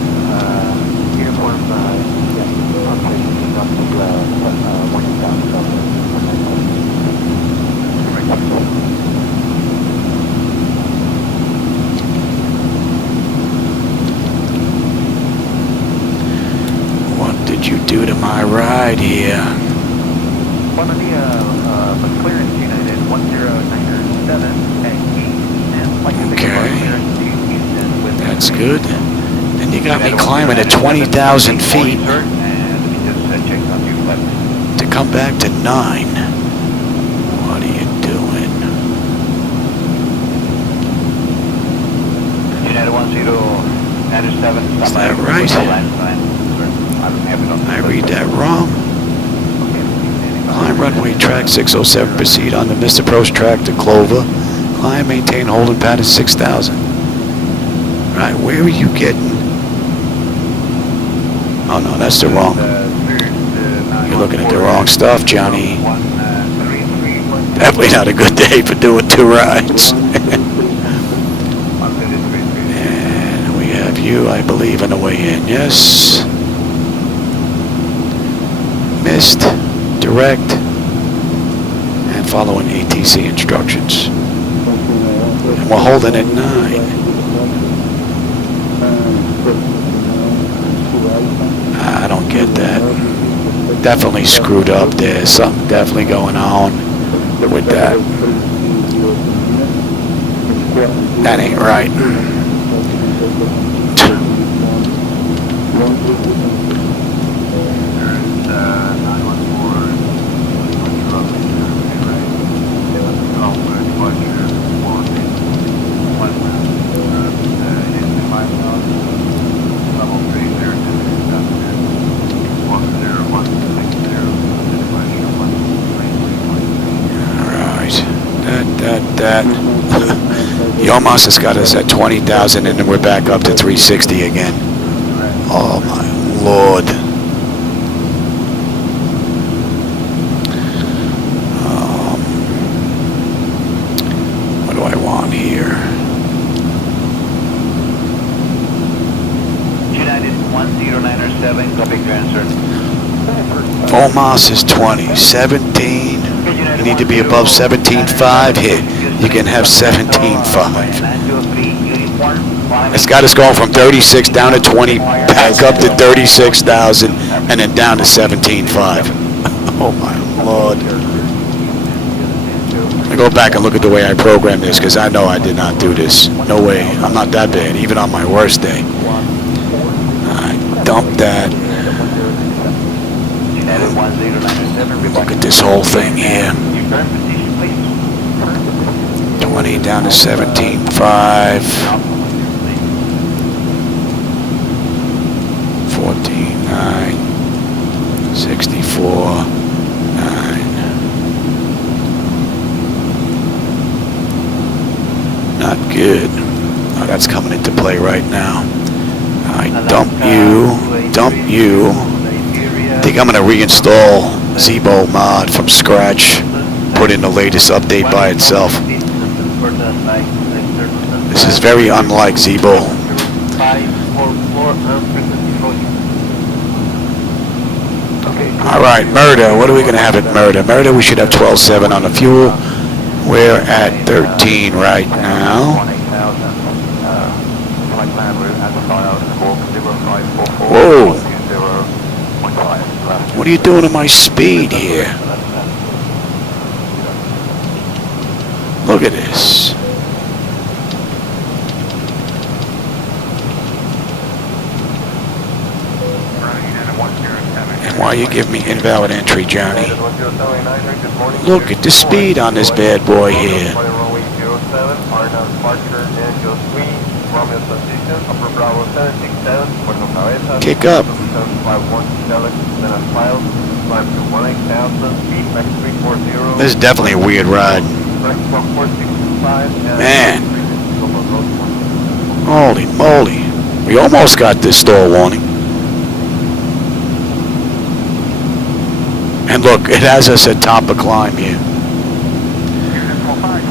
What did you do to my ride here? One on the clearance United 1097 at Okay. That's good. And you got me climbing at 20,000 feet to come back to 9. What are you doing? United 1097. Is that right? I read that wrong. Climb runway track 607. Proceed on the missed approach track to Clover. Climb, maintain holding pattern 6,000. Right, where are you getting? Oh no, that's the wrong. You're looking at the wrong stuff, Johnny. Definitely not a good day for doing 2 rides. And we have you, I believe, on the way in. Yes. Missed, direct, and following ATC instructions. And we're holding at 9. I don't get that. Definitely screwed up there. Something definitely going on with that. That ain't right. That Yomos has got us at 20,000 and then we're back up to 360 again. Oh my Lord. What do I want here? United 1097, copy transfer. Yomos is 20, 17. You need to be above 17.5 here. You can have 17.5. It's got us going from 36 down to 20, back up to 36,000, and then down to 17.5. Oh my Lord. I go back and look at the way I programmed this because I know I did not do this. No way. I'm not that bad, even on my worst day. I dumped that. Look at this whole thing here. 20 down to 17.5. 14.9. 64.9. Not good. Oh, that's coming into play right now. I dump you. I think I'm going to reinstall Zibo mod from scratch. Put in the latest update by itself. This is very unlike Zibo. Alright, Murder. What are we going to have at Murder? Murder, we should have 12.7 on the fuel. We're at 13 right now. Whoa. What are you doing to my speed here? Look at this. And why you give me invalid entry, Johnny? Look at the speed on this bad boy here. Kick up. This is definitely a weird ride. Man. Holy moly. We almost got this stall warning. And look, it has us at top of climb here.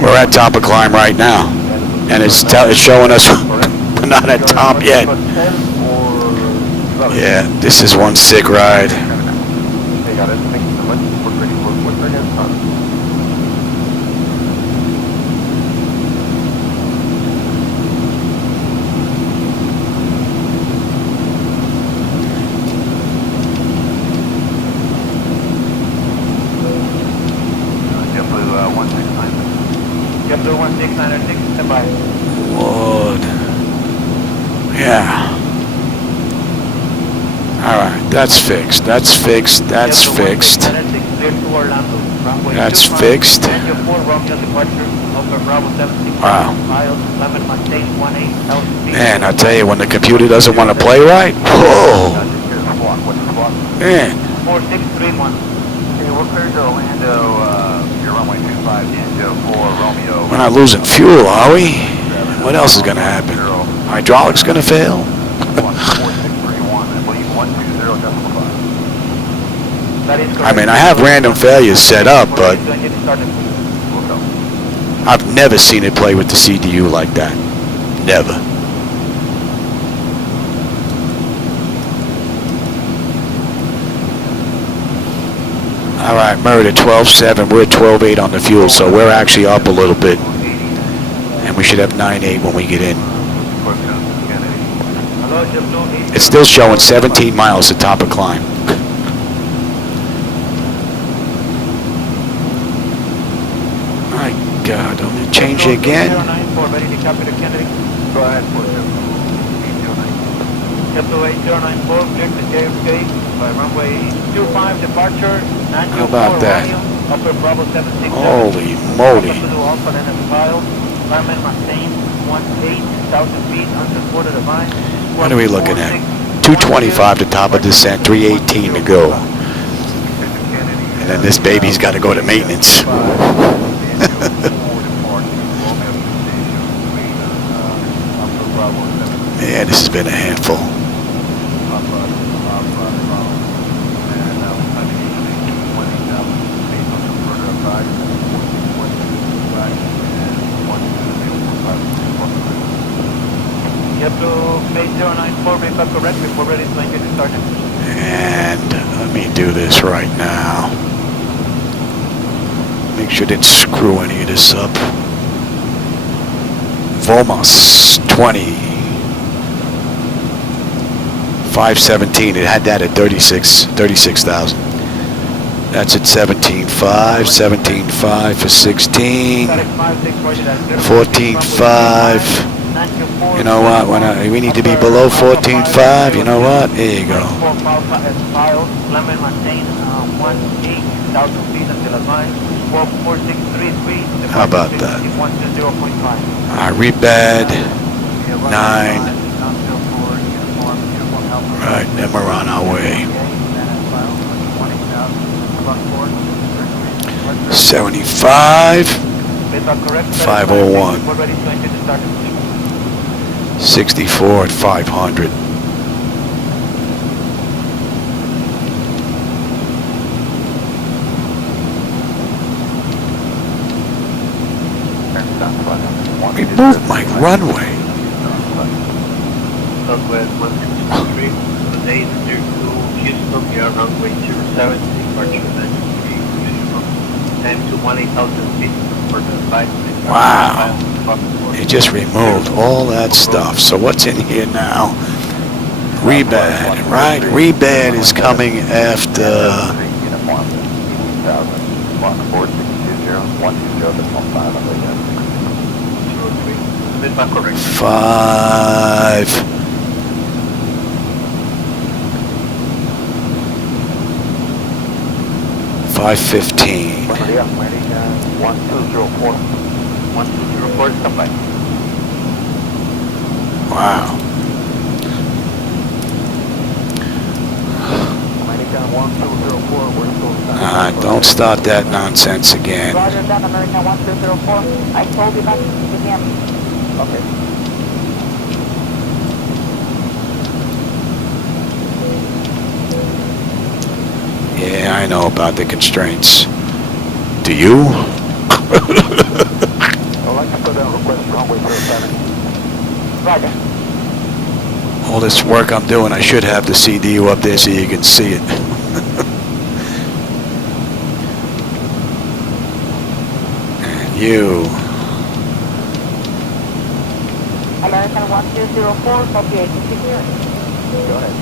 We're at top of climb right now. And it's showing us we're not at top yet. Yeah, this is one sick ride. Lord. Yeah. Alright, that's fixed. That's fixed. That's fixed. That's fixed. Wow. Man, I tell you, when the computer doesn't want to play right, whoa. Man. 4631. Okay, we're clear to Orlando, your runway 25, Tango 4, Romeo. We're not losing fuel, are we? What else is going to happen? Hydraulics going to fail? 4631, I believe 120.5. I mean, I have random failures set up, but I've never seen it play with the CDU like that. Never. Alright, Murder, 12.7. We're at 12.8 on the fuel, so we're actually up a little bit. And we should have 9.8 when we get in. It's still showing 17 miles at top of climb. My God, I'm going to change it again. Go ahead, 809-4, clear to JFK by runway 25 departure, 924 How about that? Upper Bravo 767. Holy moly. Alpha then as filed. Fireman maintain 18,000 feet under quarter to mine. What are we looking at? 225 to top of descent, 318 to go. And then this baby's got to go to maintenance. Man, this has been a handful. You have to make 094, make up correct before ready to engine is started. And let me do this right now. Make sure I didn't screw any of this up. Vomos 20. 517. It had that at 36,000. That's at 17.5, 17.5 for 16, 14.5. You know what? We need to be below 14.5. You know what? There you go. How about that? Rebed 9. Right, then we're on our way. 75, 501, 64 at 500. Remove my runway. Southwest 163, today is near to Houston, we are runway 07, departure 93, time to 18,000 feet for the flight. Wow. They just removed all that stuff. So what's in here now? Rebad, right? Rebad is coming after 5. 5:15. 1204. 1204 is come by. Wow. American 1204, we're still Don't start that nonsense again. Roger that, American 1204. I told you that again. Okay. Yeah, I know about the constraints. Do you? I'd like to put down a request for runway 07. Roger. All this work I'm doing, I should have the CDU up there so you can see it. And you. American 1204, copy 80 security. Go ahead.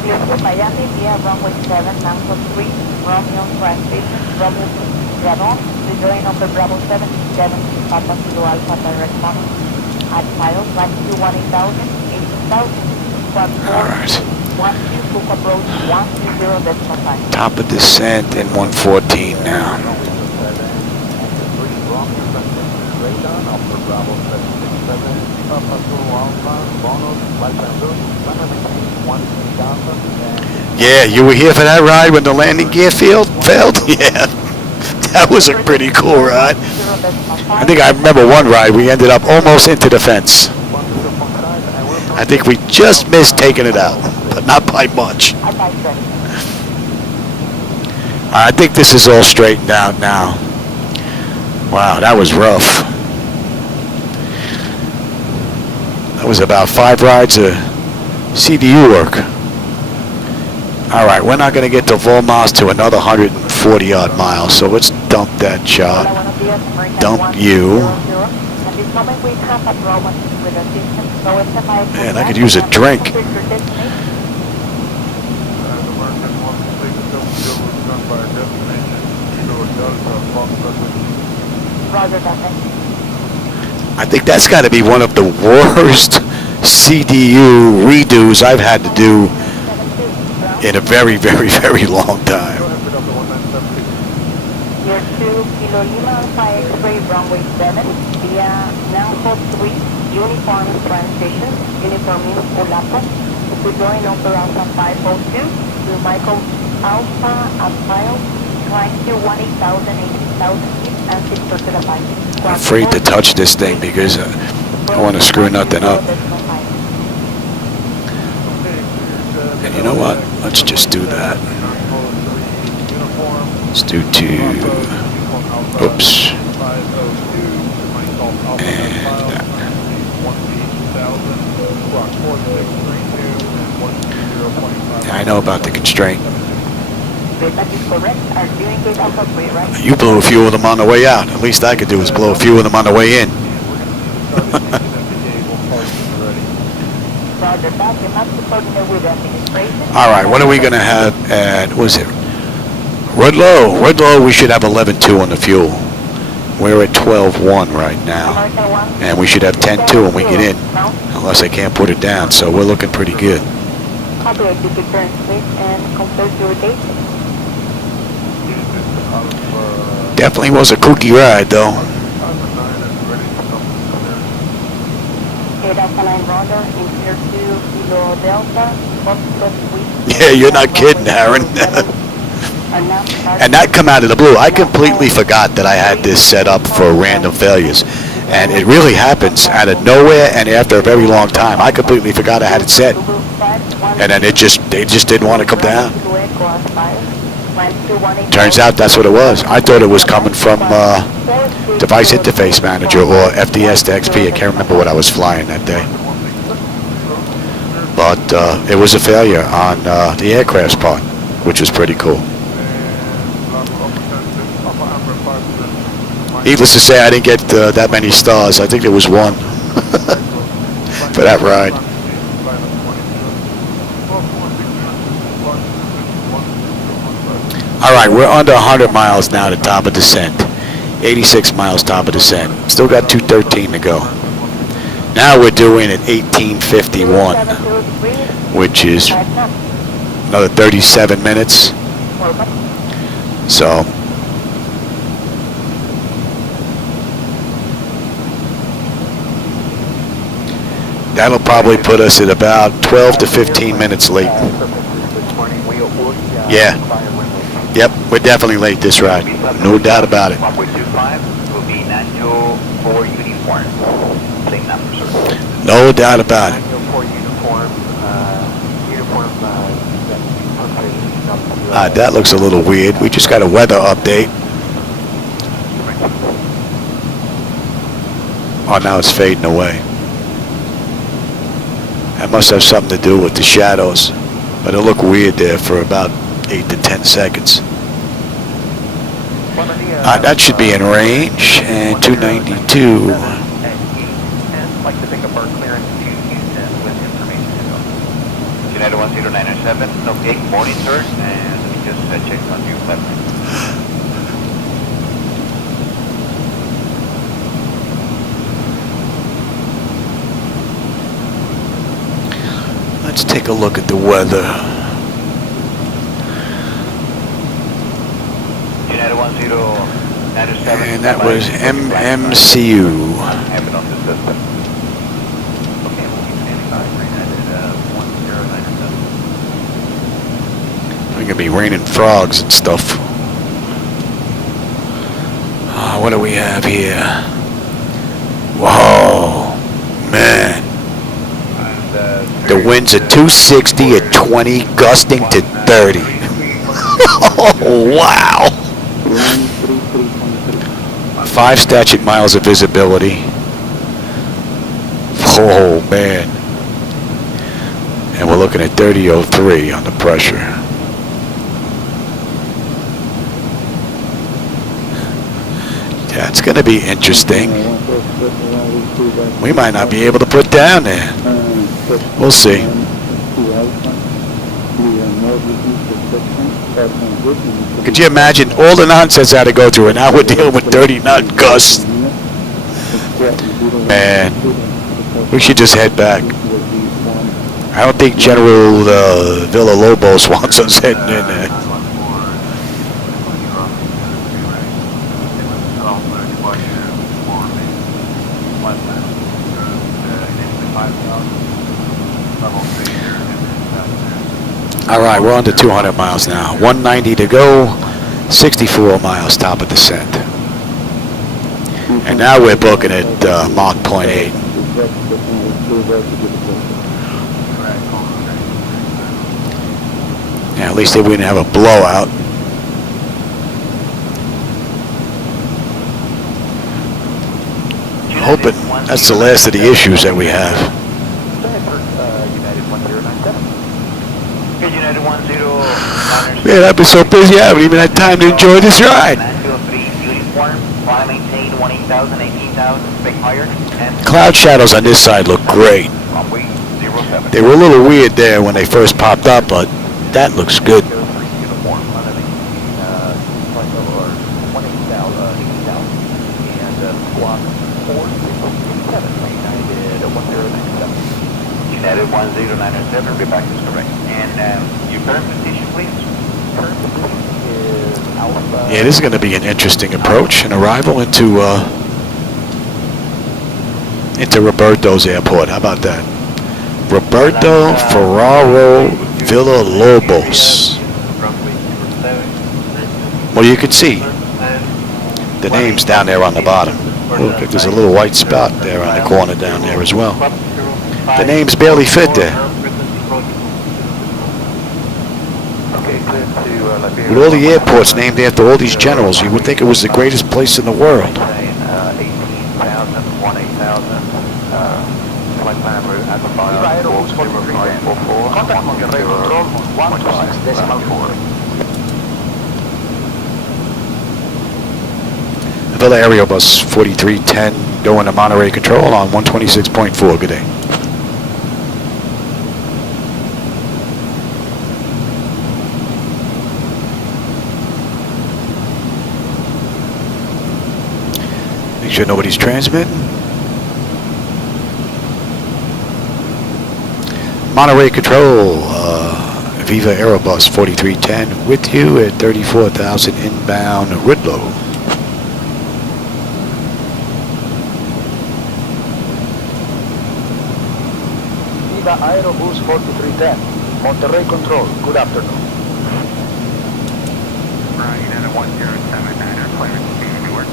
Clear to Miami via runway 7, Nanko 3, Romeo transition, Bravo Radon, rejoin over Bravo 77, Papa Kilo Alpha direct tunnel. At miles, latitude 18,000, 18,000, squad 4, Alright. 12, Cook approach 130.5. Top of descent in 114 now. Yeah, you were here for that ride when the landing gear failed? Yeah, that was a pretty cool ride. I think I remember one ride, we ended up almost into the fence. I think we just missed taking it out, but not by much. I think this is all straightened out now. Wow, that was rough. That was about 5 rides of CDU work. All right, we're not going to get to Volmas to another 140 odd miles, so let's dump that job. Dump you. Man, I could use a drink. I think that's got to be one of the worst CDU redos I've had to do in a very, very, very long time. Year 2, Kilo Lima Alpha X-ray runway 7 via Nanko 3, uniform transition, uniform means Ulapo, to join over Alpha 502 to Michael Alpha at miles, climb to 18,000, 18,000 feet and 6 to the 5. I'm afraid to touch this thing because I don't want to screw nothing up. And you know what? Let's just do that. Let's do 2. Oops. And that. Yeah, I know about the constraint. You blew a few of them on the way out. At least I could do is blow a few of them on the way in. All right, what are we going to have at, what was it? Run low. Run low. We should have 11.2 on the fuel. We're at 12.1 right now. And we should have 10.2 when we get in. Unless I can't put it down. So we're looking pretty good. Definitely was a kooky ride, though. Yeah, you're not kidding, Aaron. And that come out of the blue. I completely forgot that I had this set up for random failures. And it really happens out of nowhere and after a very long time. I completely forgot I had it set. And then they just didn't want to come down. Turns out that's what it was. I thought it was coming from Device Interface Manager or FDS to XP. I can't remember what I was flying that day. But it was a failure on the aircraft's part, which was pretty cool. Needless to say, I didn't get that many stars. I think there was one for that ride. All right, we're under 100 miles now to top of descent. 86 miles top of descent. Still got 213 to go. Now we're doing at 1851, which is another 37 minutes. So that'll probably put us at about 12 to 15 minutes late. Yeah. Yep, we're definitely late this ride. No doubt about it. No doubt about it. That looks a little weird. We just got a weather update. Oh, now it's fading away. That must have something to do with the shadows. But it looked weird there for about 8 to 10 seconds. That should be in range, and 292. Like to pick up our clearance to Houston with information. United 10907, okay, morning sir, and let me just check on you. Let's take a look at the weather. United 1097. And that was MMCU. Having on the system. Okay, we'll be standing by for United 1097. It's gonna be raining frogs and stuff. What do we have here? Whoa, man. The winds are 260 at 20, gusting to 30. Oh, wow. 5 statute miles of visibility. Oh, man. And we're looking at 30.03 on the pressure. Yeah, it's going to be interesting. We might not be able to put down there. We'll see. Could you imagine all the nonsense I had to go through, and now we're dealing with 30-knot gusts? Man, we should just head back. I don't think General Villalobos wants us heading in there. All right, we're on to 200 miles now. 190 to go, 64 miles top of descent. And now we're booking at Mach 0.8. Yeah, at least we didn't have a blowout. Hoping that's the last of the issues that we have. Man, I've been so busy I haven't even had time to enjoy this ride. Cloud shadows on this side look great. They were a little weird there when they first popped up, but that looks good. United 1097, reback is correct. And your current position, please? Current position is Alpha. Yeah, this is going to be an interesting approach, an arrival into Roberto's airport. How about that? Roberto Fierro Villalobos. Well, you can see the names down there on the bottom. Look, there's a little white spot there on the corner down there as well. The names barely fit there. With all the airports named after all these generals, you would think it was the greatest place in the world. 18,000, 18,000. Flight plan route at the fire. VivaAerobus 4310. Contact Monterrey Control 126.4. VivaAerobus 4310 going to Monterey Control on 126.4. Good day. Make sure nobody's transmitting. Monterey Control, VivaAerobus 4310 with you at 34,000 inbound Ridlow. VivaAerobus 4310. Monterrey Control, good afternoon. United 1079, clearance to Newark.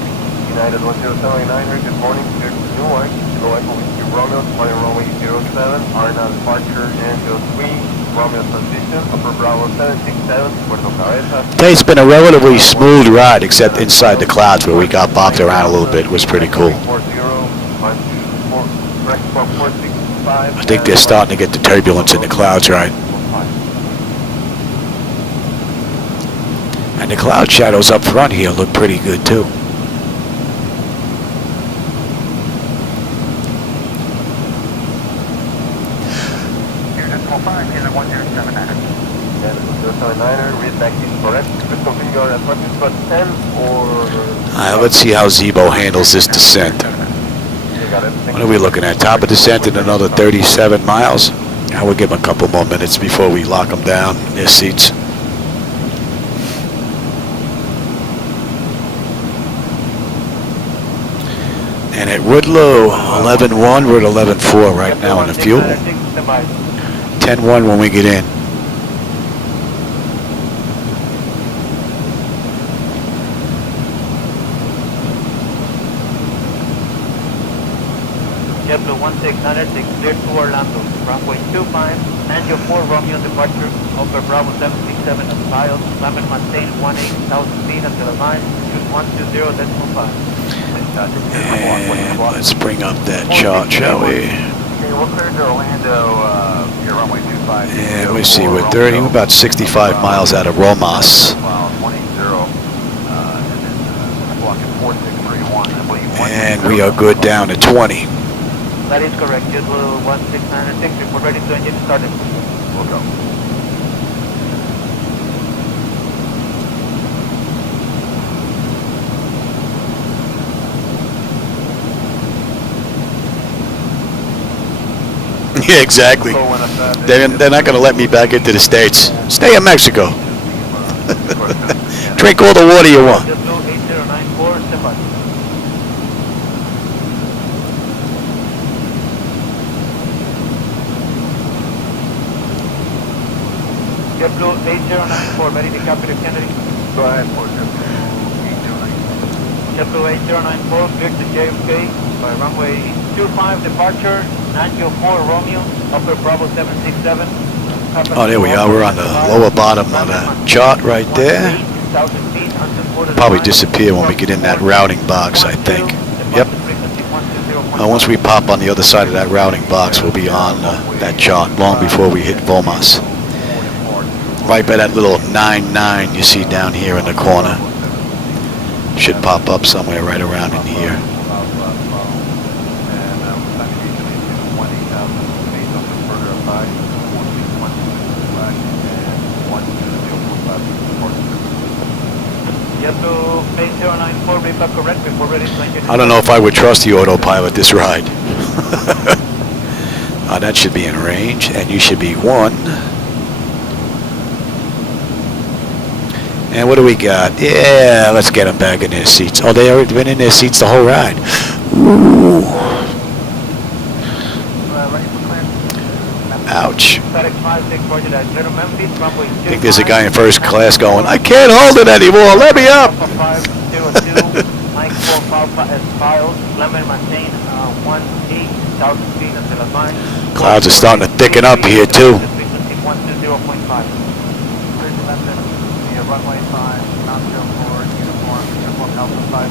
United 1079, good morning, good Newark. Go echo with you, Romeo, flying runway 07, RNA departure, and 03, Romeo transition, upper Bravo 767, Puerto Cabeza. It's been a relatively smooth ride, except inside the clouds where we got bopped around a little bit. It was pretty cool. I think they're starting to get the turbulence in the clouds, right? And the cloud shadows up front here look pretty good too. Let's see how Zibo handles this descent. What are we looking at? Top of descent in another 37 miles. I will give them a couple more minutes before we lock them down in their seats. And at Woodlow, 11.1, we're at 11.4 right now in the fuel. 10.1 when we get in. JetBlue 1696, cleared to Orlando, runway 25, and your 4 Romeo departure, over Bravo 767 at Piles, climb and maintain 18,000 feet until the line, shoot 120.5. And let's bring up that chart, shall we? We're cleared to Orlando, your runway 25. Yeah, we see, we're 30, we're about 65 miles out of Romas. And we are good down to 20. That is correct. JetBlue 1696. If we're ready to engine started. We'll go. Yeah, exactly. They're not going to let me back into the States. Stay in Mexico. Drink all the water you want. JetBlue 8094, stand by. JetBlue 8094, ready to copy the Kennedy. Go ahead, JetBlue 8094, cleared to JFK by runway 25 departure, 904 Romeo, upper Bravo 767. Oh, there we are. We're on the lower bottom of the chart right there. Probably disappear when we get in that routing box, I think. Yep. Once we pop on the other side of that routing box, we'll be on that chart long before we hit Vomas. Right by that little 99 you see down here in the corner. Should pop up somewhere right around in here. I don't know if I would trust the autopilot this ride. That should be in range, and you should be 1. And what do we got? Yeah, let's get them back in their seats. Oh, they already been in their seats the whole ride. Ooh. Ouch. I think there's a guy in first class going, I can't hold it anymore, let me up. Clouds are starting to thicken up here too. Runway 5, non-zero 4, uniform Alpha 50,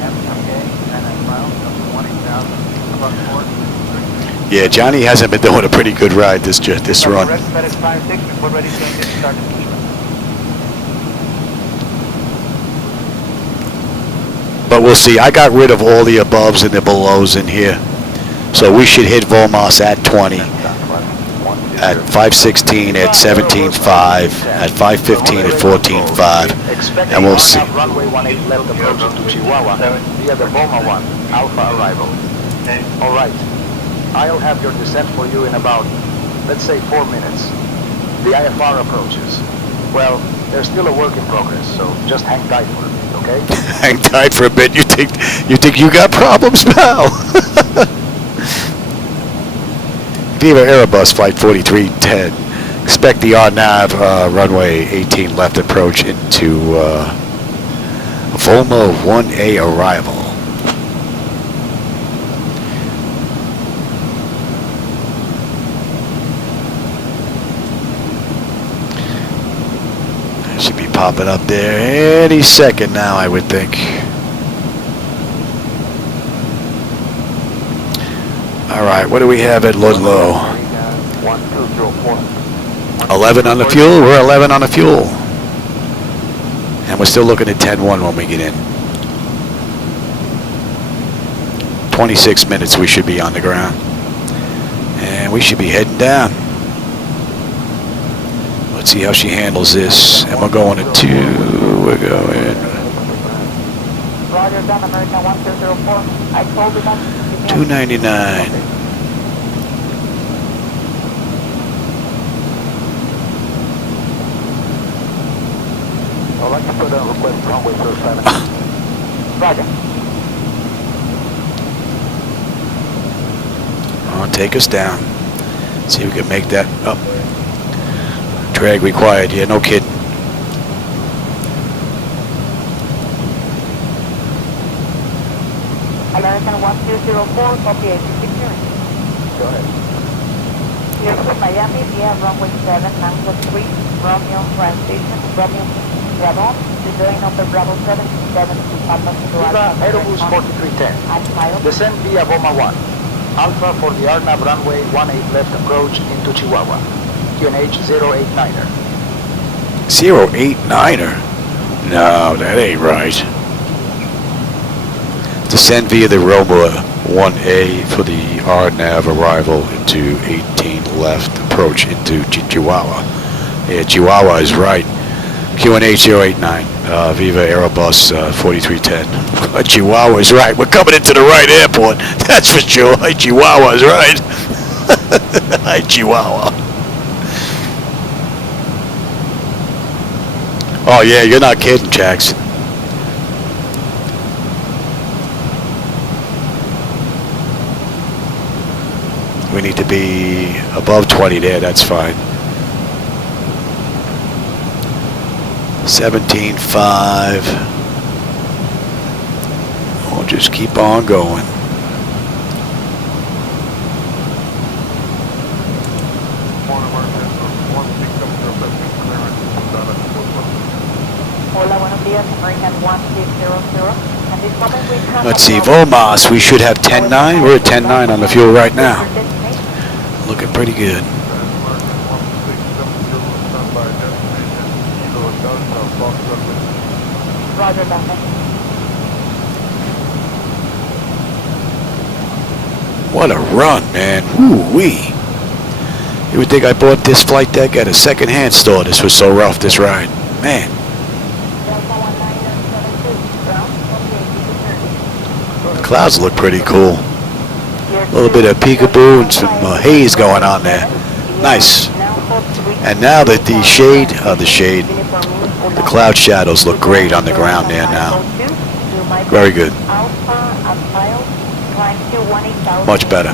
MTA, 99 miles, up to 180,000, plus 4. Yeah, Johnny hasn't been doing a pretty good ride this run. But we'll see. I got rid of all the aboves and the belows in here. So we should hit Volmas at 20. At 516, at 17.5, at 515, at 14.5, and we'll see. Runway 18 left approach to Chihuahua via the Boma 1, Alpha arrival. All right. I'll have your descent for you in about, let's say, 4 minutes. The IFR approaches. Well, they're still a work in progress, so just hang tight for a bit, okay? Hang tight for a bit. You think you got problems, pal? VivaAerobus Flight 4310. Expect the RNAV runway 18 left approach into Volma 1A arrival. Should be popping up there any second now, I would think. All right, what do we have at Ludlow? 11 on the fuel. We're 11 on the fuel. And we're still looking at 10-1 when we get in. 26 minutes we should be on the ground. And we should be heading down. Let's see how she handles this. And we're going to 2. We're going. Roger, John American 1204. I told you that. 299. I'd like to put a request runway 07. Roger. I'll take us down. See if we can make that up. Drag required. Yeah, no kidding. American 1204, copy 86 units. Go ahead. Here's to Miami via runway 7, Mango 3, Romeo transition, Romeo Bravo, to join over Bravo 77 to Papa VivaAerobus 4310. Descend via Boma 1. Alpha for the RNAV runway 18 left approach into Chihuahua. QNH 089er. 089er? No, that ain't right. Descend via the Roma 1A for the RNAV arrival into 18 left approach into Chihuahua. Yeah, Chihuahua is right. QNH 089, VivaAerobus 4310. Chihuahua is right. We're coming into the right airport. That's for sure. Chihuahua is right. Hi, Chihuahua. Oh, yeah, you're not kidding, Jackson. We need to be above 20 there, that's fine. 17.5. We'll just keep on going. Hola, buenos días, American 1600. At this moment we have Let's see, Volmas, we should have 10.9. We're at 10.9 on the fuel right now. Looking pretty good. Roger, Doctor. What a run, man. Woo-wee. You would think I bought this flight deck at a second-hand store. This was so rough, this ride. Man. The clouds look pretty cool. A little bit of peekaboo and some haze going on there. Nice. And now that the cloud shadows look great on the ground there now. Very good. Much better.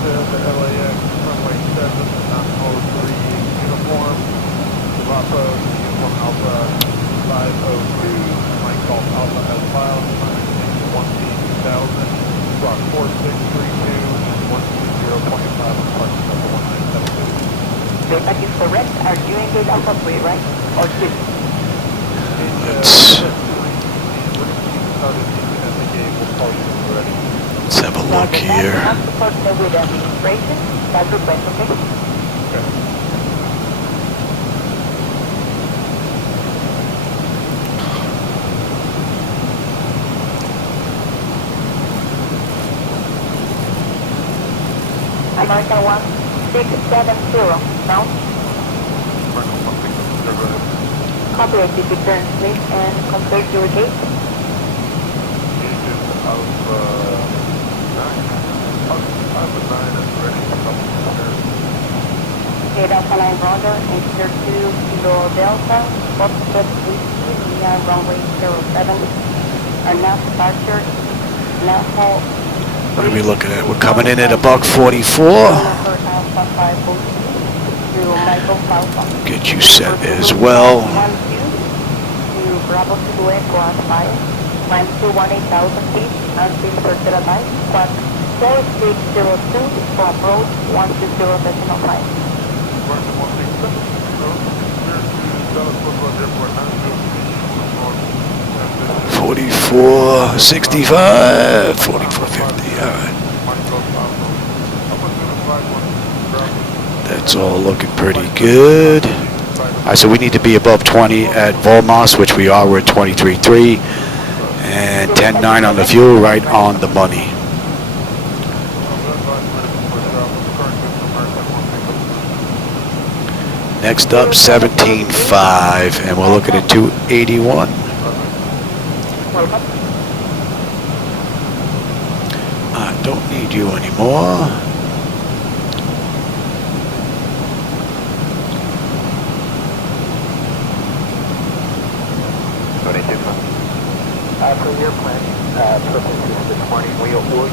The LAX runway 7, non-03 uniform, Zibo, uniform Alpha 502, Mike Golf Alpha as filed, 1T2000, squawk 4632, 120.5, departure Delta 1972. Data is correct. Are you in gate Alpha 3, right? Or 2? Let's have a look here. American 1670, now. Copy it, if you turn please, and compare your gate. Gate Alpha Line Roger, Inter 2 Kilo Delta, Cockpit via runway 07. Our now departure, now hold. What are we looking at? We're coming in at a buck 44. Get you set as well. Bravo to Echo on file. Climb to 18,000 feet until further advice. Squad 4602 for approach 120.5. 4465, 4450, all right. That's all looking pretty good. All right, so we need to be above 20 at Volmos, which we are. We're at 23.3 and 10.9 on the fuel, right on the money. Next up, 17.5, and we're looking at 281. I don't need you anymore. For your planning purposes this morning, we require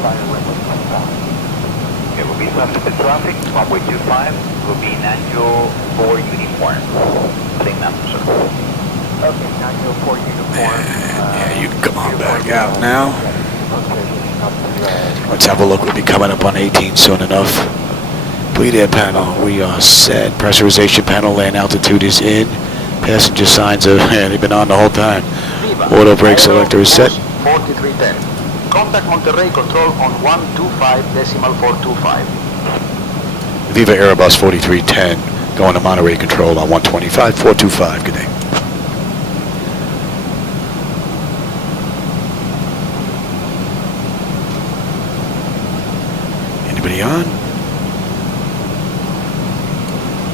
runway 25. It will be subject to traffic. Runway 25 will be Nanjo 4 uniform. Same number, sir. Okay, Nanjo 4 uniform. Yeah, you can come on back out now. Let's have a look. We'll be coming up on 18 soon enough. Bleed air panel, we are set. Pressurization panel, land altitude is in. Passenger signs are, they've been on the whole time. Auto brake selector is set. 4310. Contact Monterrey Control on 125.425. VivaAerobus 4310 going to Monterey Control on 125.425. Good day. Anybody on?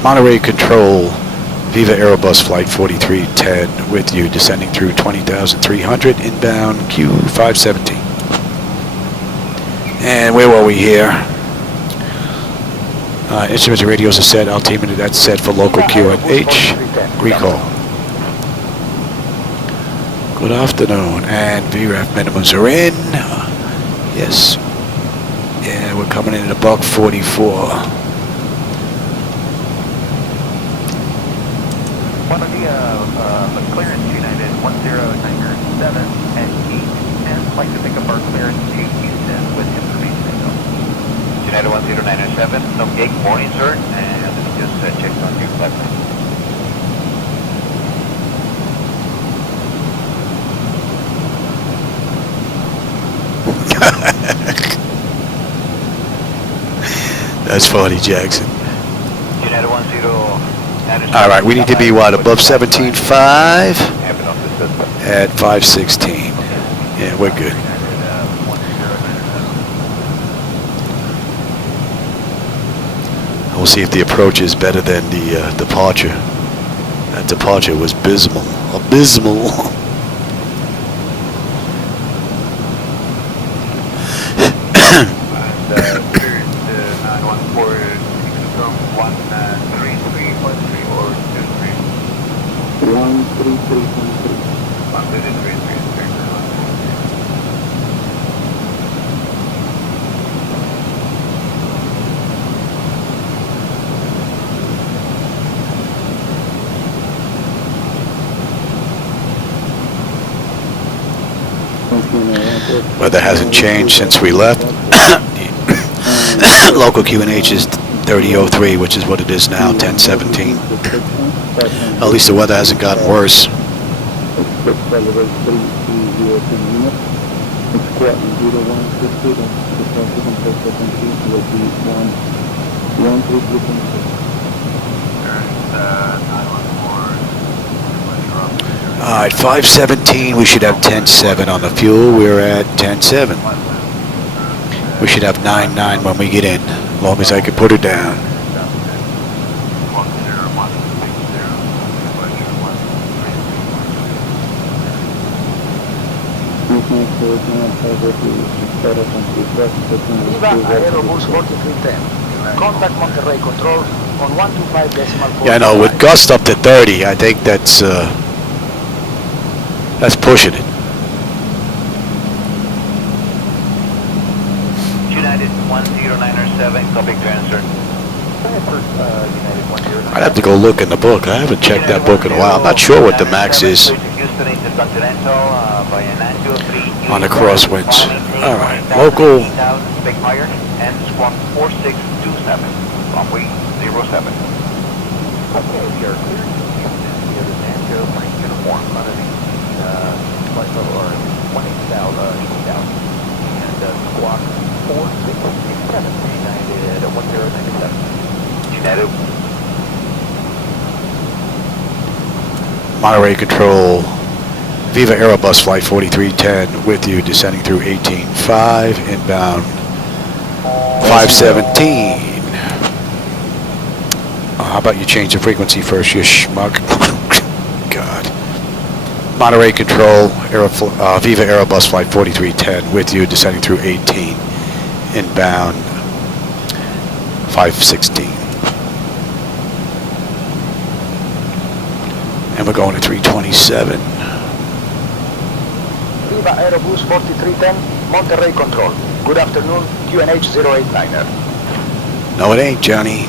Monterey Control. VivaAerobus Flight 4310 with you, descending through 20,300, inbound Q517. And where were we here? Instruments and radios are set. Altimeter, that's set for local QNH. Recall. Good afternoon. And VRAF minimums are in. Yes. Yeah, we're coming in at a buck 44. Buenos días, clearance United 1097 and 810. Like to pick up our clearance to Houston with information. United 1097, no gate morning, sir, and let me just check on your left. That's funny, Jackson. United 1097. All right, we need to be what, above 17.5 at 516. Yeah, we're good. We'll see if the approach is better than the departure. That departure was abysmal. Abysmal. And Spirit 914, confirm 133.3 or 23? 133.3. 133.3. Weather hasn't changed since we left. Local QNH is 3003, which is what it is now, 1017. At least the weather hasn't gotten worse. Alright, 517, we should have 10.7 on the fuel. We're at 10.7. We should have 9.9 when we get in, as long as I can put it down. VivaAerobus 4310. Contact Monterrey Control on 125.4. Yeah, I know, with gust up to 30, I think that's pushing it. United 10907, copy to answer. I'd have to go look in the book. I haven't checked that book in a while. I'm not sure what the max is on the crosswinds. Alright, local. And squawk 4627, runway 07. Okay, we are clear. We have the Sancho Frank uniform underneath flight level or 18,000 and squawk 4627, United 1097. United. Monterey Control, VivaAerobus Flight 4310 with you, descending through 18.5, inbound 517. How about you change the frequency first, you schmuck? God. Monterey Control, VivaAerobus Flight 4310 with you, descending through 18, inbound 516. And we're going to 327. VivaAerobus 4310, Monterrey Control. Good afternoon, QNH 089er. No, it ain't, Johnny.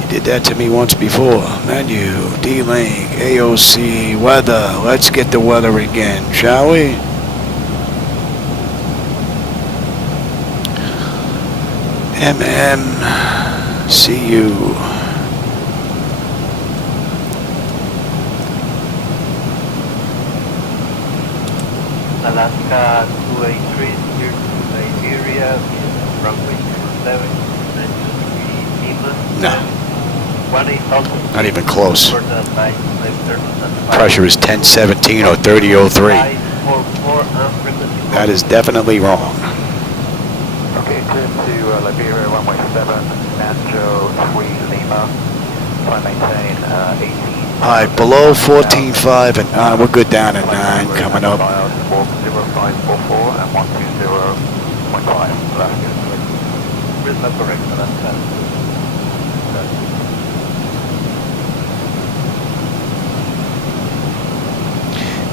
You did that to me once before. Menu, D-Link, AOC, weather. Let's get the weather again, shall we? MMMCU. Alaska 283, here to Nigeria, runway 07, and 23 Lima. No. 18,000. Not even close. For the line, Pressure is 1017 or 3003. That is definitely wrong. Okay, clear to Liberia, runway 7, Nacho 3 Lima, fly maintain 18. Alright, below 14.5 and 9. We're good down at 9 coming up. 0544 and 120.5. That's correct, so that's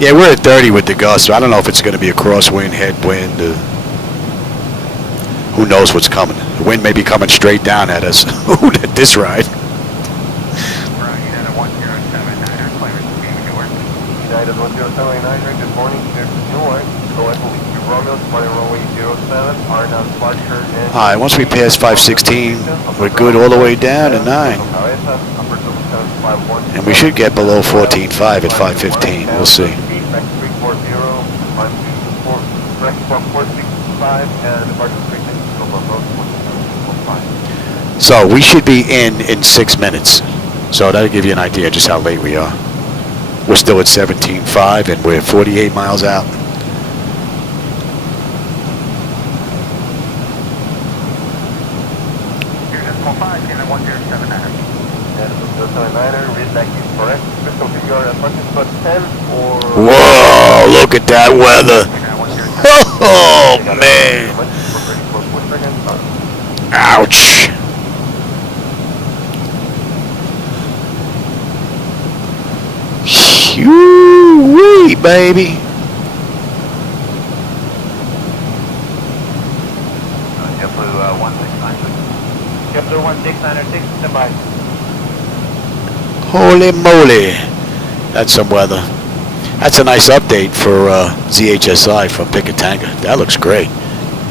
Yeah, we're at 30 with the gust, so I don't know if it's going to be a crosswind, headwind. Who knows what's coming? The wind may be coming straight down at us. At this ride. United 1079, good morning, clear to Newark. Go ahead, Romeo, departing runway 07, R9 departure. Alright, once we pass 516, we're good all the way down to 9. And we should get below 14.5 at 515, we'll see. So we should be in 6 minutes. So that'll give you an idea just how late we are. We're still at 17.5 and we're 48 miles out. 7-9er, read like is correct. Crystal, if you are at parking spot 10 or... Whoa, look at that weather. Oh, man. Ouch. Shoo-wee, baby. JetBlue 169. JetBlue 1696, stand by. Holy moly. That's some weather. That's a nice update for ZHSI from Picatanga. That looks great.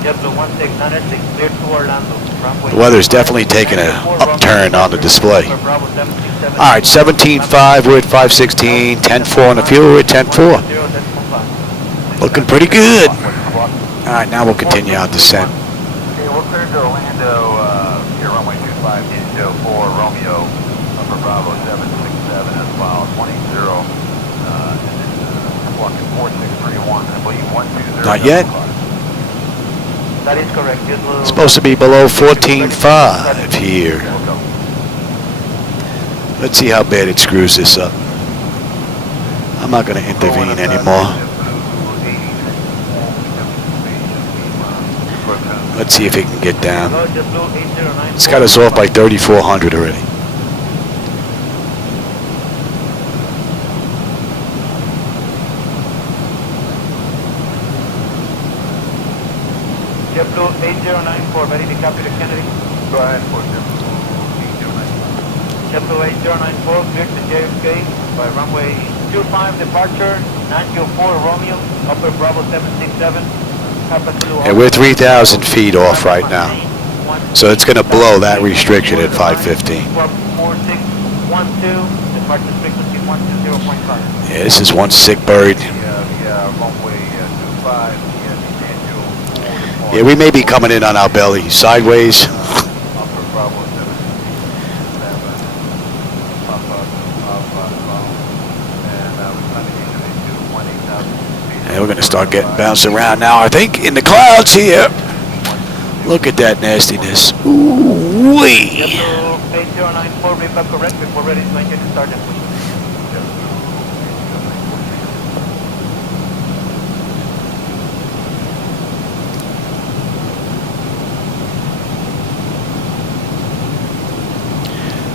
JetBlue 1696, clear to Orlando. The weather's definitely taking an upturn on the display. Alright, 17.5, we're at 516, 10.4 on the fuel, we're at 10.4. Looking pretty good. Alright, now we'll continue our descent. Okay, we're clear to Orlando, here runway 25, Indio 4, Romeo, Upper Bravo 767, as well, 20, and then walking 4631, I believe 120. Not yet. That is correct. It's supposed to be below 14.5 here. Let's see how bad it screws this up. I'm not going to intervene anymore. Let's see if it can get down. It's got us off by 3,400 already. JetBlue 8094, ready to copy the Kennedy. Go ahead for JetBlue 8094, cleared to JFK by runway 25, departure 904 Romeo, Upper Bravo 767. And we're 3,000 feet off right now. So it's going to blow that restriction at 515. 4612, departure frequency 120.5. Yeah, this is one sick bird. Runway 25. Yeah, we may be coming in on our belly, sideways. And we're going to start getting bounced around now, I think, in the clouds here. Look at that nastiness. Ooh-wee. 8094, read correct before ready to engine started.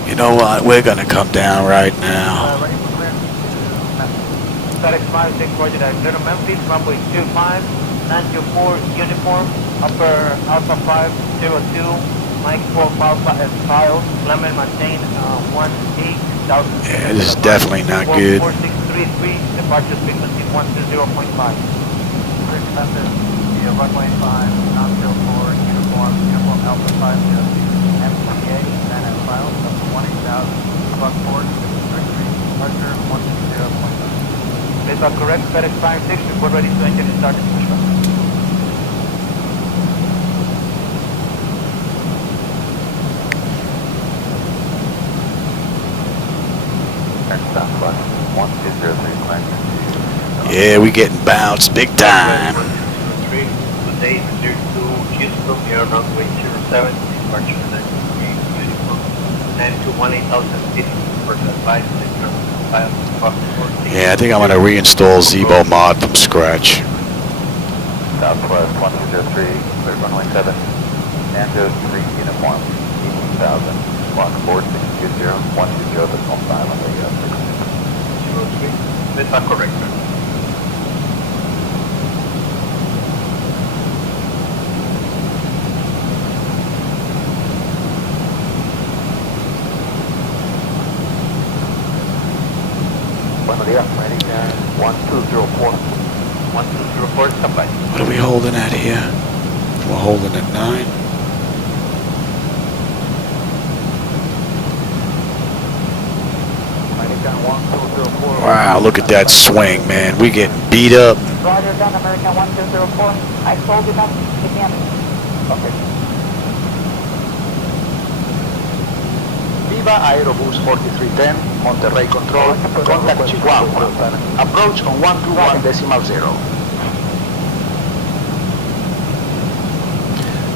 You know what? We're going to come down right now. FedEx 56, roger that. Clear to Memphis, runway 25, 924 uniform, upper Alpha 502, Mike 12 Alpha as filed, Clement maintain 18,000. Yeah, this is definitely not good. 4633, departure frequency 120.5. Runway 5, non-4, uniform Alpha 5, MTA, and as filed, up to 1,000, plus 4, departure 120.5. Is that correct? FedEx 56, report ready to engine and start the pushback. Yeah, we getting bounced big time. Today, clear to Houston, air runway 07, departure 9 to 18,000 feet for the 5, Yeah, I think I'm going to reinstall Zibo mod from scratch. Southwest 1203, clear runway 7, Nando 3 uniform, 18,000, block 4620, 120, decimal 5 on the 6. 03, this is correct, sir. Buenos días, American 1204. 1204, stand by. What are we holding at here? We're holding at 9. American 1204. Wow, look at that swing, man. We getting beat up. Roger, done, American 1204. I told you not to begin. Okay. VivaAerobus 4310, Monterrey Control, contact Chihuahua. Approach on 121.0.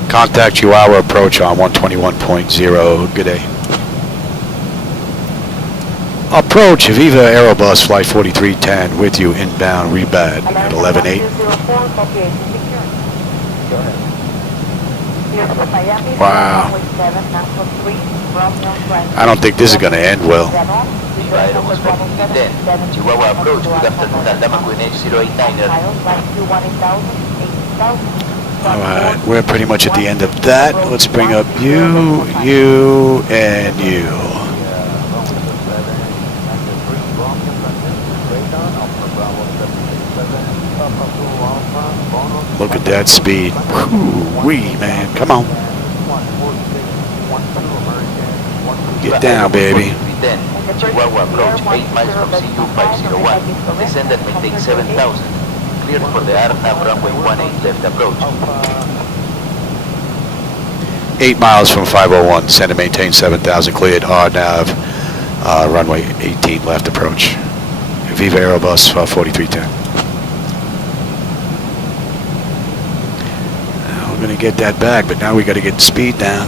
Contact Chihuahua approach on 121.0. Good day. Approach VivaAerobus Flight 4310 with you inbound rebad at 11.8. Wow. I don't think this is going to end well. VivaAerobus 4310, Chihuahua approach, good afternoon, Aldama QNH 089er. Alright, we're pretty much at the end of that. Let's bring up you, you, and you. Look at that speed. Whoo-wee, man. Come on. Get down, baby. Chihuahua approach 8 miles from CU 501. Descend and maintain 7,000. Cleared for the RNAV runway 18 left approach. 8 miles from 501. Descend and maintain 7,000. Cleared RNAV runway 18 left approach. VivaAerobus 4310. We're going to get that back, but now we got to get the speed down.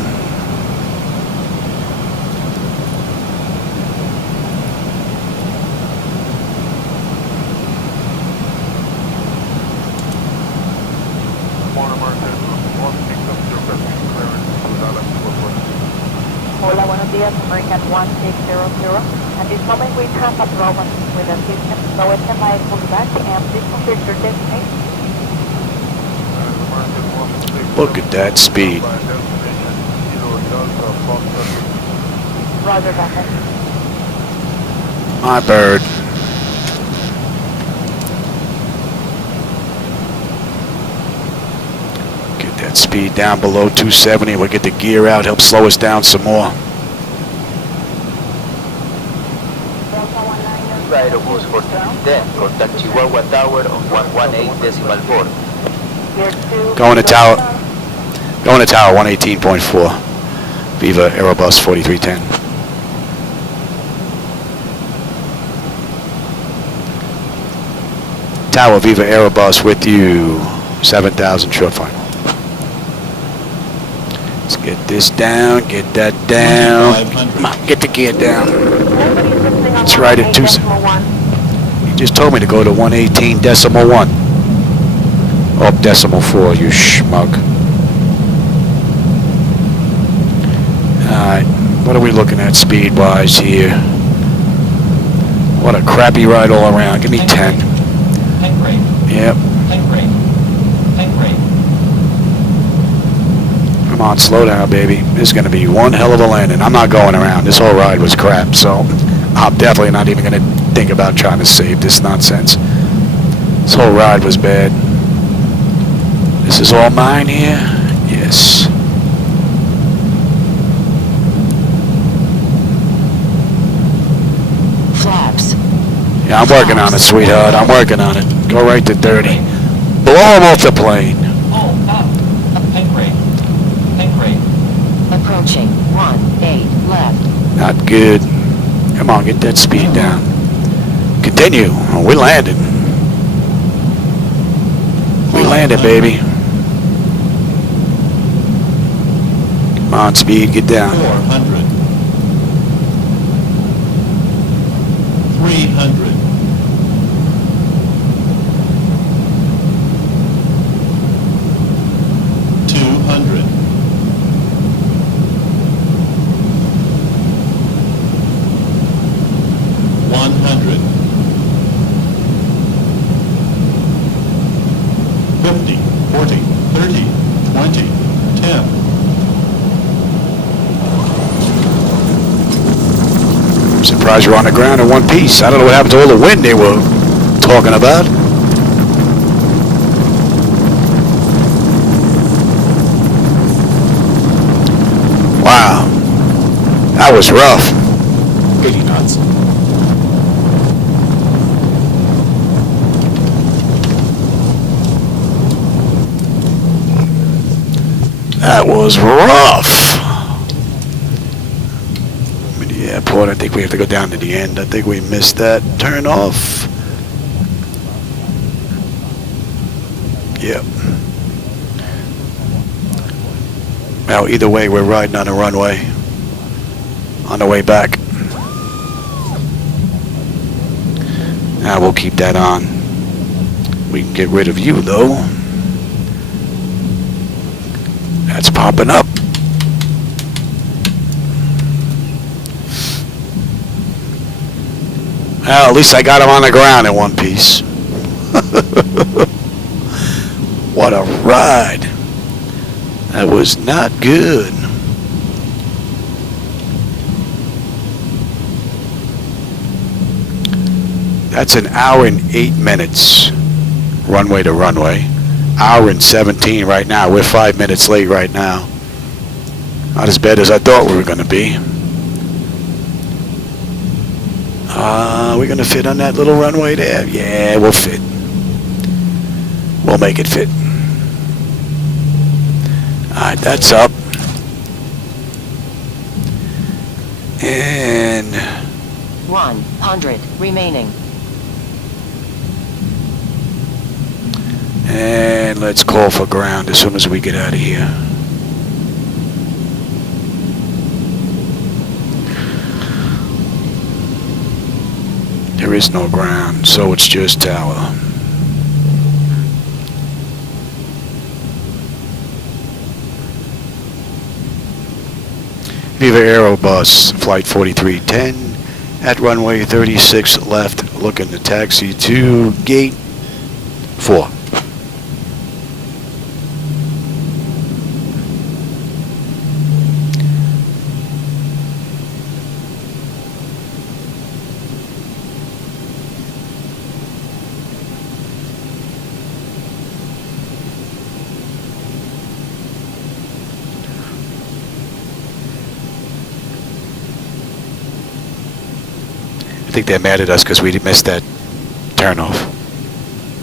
Hola, buenos días, American 1600. At this moment we have a problem with the system, so it's a live pullback and please confirm your destination. Look at that speed. Roger that. My bird. Get that speed down below 270. We'll get the gear out, help slow us down some more. VivaAerobus 4310, contact Chihuahua Tower on 118.4. Going to tower 118.4. VivaAerobus 4310. Tower VivaAerobus with you. 7,000 short final. Let's get this down, get that down. Come on, get the gear down. It's right at 2. You just told me to go to 118.1. Oh, decimal 4, you schmuck. Alright, what are we looking at speed-wise here? What a crappy ride all around. Give me 10. Yep. Come on, slow down, baby. This is going to be one hell of a landing. I'm not going around. This whole ride was crap, so I'm definitely not even going to think about trying to save this nonsense. This whole ride was bad. This is all mine here? Yes. Flaps. Yeah, I'm working on it, sweetheart. I'm working on it. Go right to 30. Blow him off the plane. Approaching 18 left. Not good. Come on, get that speed down. Continue. Oh, we landed. We landed, baby. Come on, speed, get down. 400. 300. 200. 100. 50, 40, 30, 20, 10. I'm surprised you're on the ground in one piece. I don't know what happened to all the wind they were talking about. Wow. That was rough. 80 knots. That was rough. The airport, I think we have to go down to the end. I think we missed that turn off. Yep. Well, either way, we're riding on a runway on the way back. Now we'll keep that on. We can get rid of you though. That's popping up. Well, at least I got him on the ground in one piece. What a ride. That was not good. That's an hour and 8 minutes runway to runway. Hour and 17 right now. We're 5 minutes late right now. Not as bad as I thought we were going to be. We're going to fit on that little runway there? Yeah, we'll fit. We'll make it fit. Alright, that's up. And 100 remaining. And let's call for ground as soon as we get out of here. There is no ground, so it's just tower. VivaAerobus Flight 4310 at runway 36 left, looking to taxi to gate 4. I think they're mad at us because we missed that turnoff.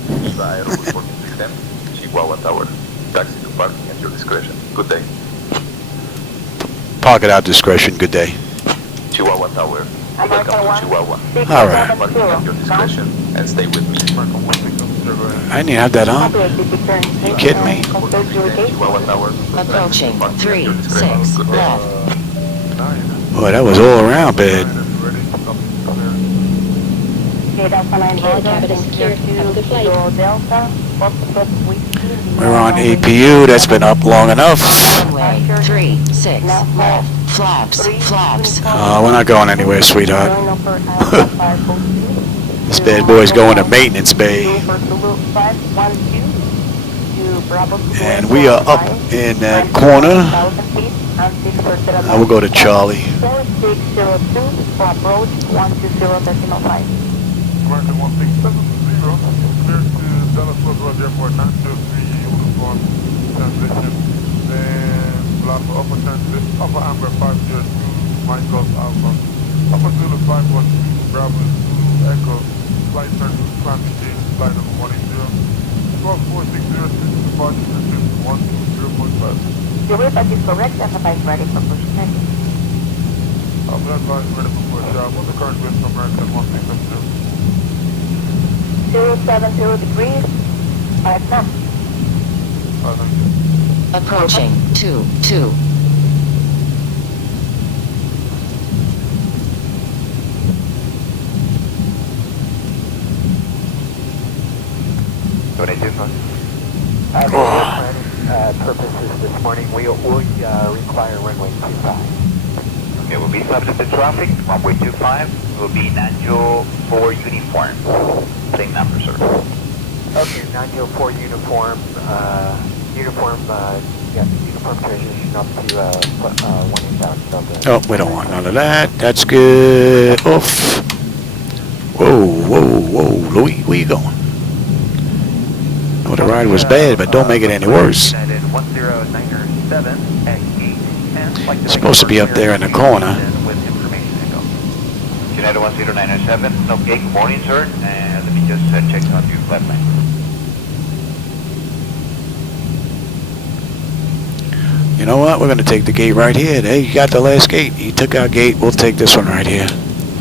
VivaAerobus 4310, Chihuahua Tower. Taxi to parking at your discretion. Good day. Park at our discretion. Good day. Chihuahua Tower. Welcome to Chihuahua. All right. Parking at your discretion and stay with me. I didn't have that on. You kidding me? Chihuahua Tower. Approaching 36 left. Boy, that was all around bad. We're on APU. That's been up long enough. Runway 36 left. Flaps. We're not going anywhere, sweetheart. This bad boy's going to maintenance bay. And we are up in that corner. I will go to Charlie. American 167, clear to Dallas Fort Worth Airport, 903 uniform transition. Then Lapa upper transition, upper Amber 502, Mike Golf Alpha, upper Zulu 512, Bravo 2 Echo, flight turn to climb to gauge, flight number 180, 12460, departure distance 120.5. Your report is correct and the flight ready for push landing. I'm advised ready for push. What's the current wind from American 167? 070 degrees, 5 knots. Approaching 22. Purposes this morning, we require runway 25. Okay, we'll be subject to traffic. Runway 25 will be Nanjo 4 uniform. Same number, sir. Okay, Nanjo 4 uniform, uniform transition up to 1 inbound. Oh, we don't want none of that. That's good. Oof. Whoa, Louis, where you going? Oh, the ride was bad, but don't make it any worse. It's supposed to be up there in the corner. United 10907, okay, good morning, sir. Let me just check on your flight line. You know what? We're going to take the gate right here. Hey, you got the last gate. You took our gate. We'll take this one right here.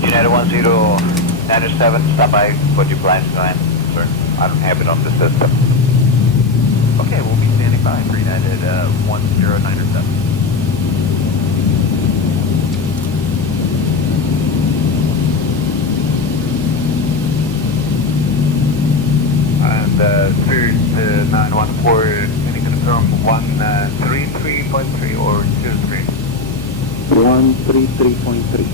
United 10907, stop by for your blind time, sir. I don't have it on the system. Okay, we'll be standing by for United 10907. Spirit 914, can you confirm 133.3 or 23? 133.3.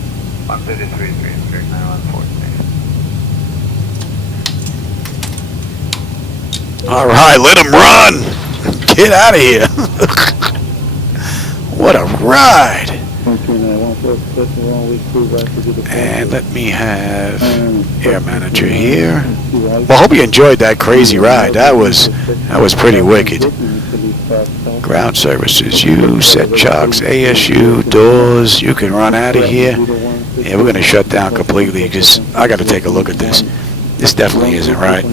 133.3, Spirit 914. All right, let him run. Get out of here. What a ride. And let me have Air Manager here. Well, I hope you enjoyed that crazy ride. That was pretty wicked. Ground services, you, set chocks, ASU, doors. You can run out of here. Yeah, we're going to shut down completely because I got to take a look at this. This definitely isn't right.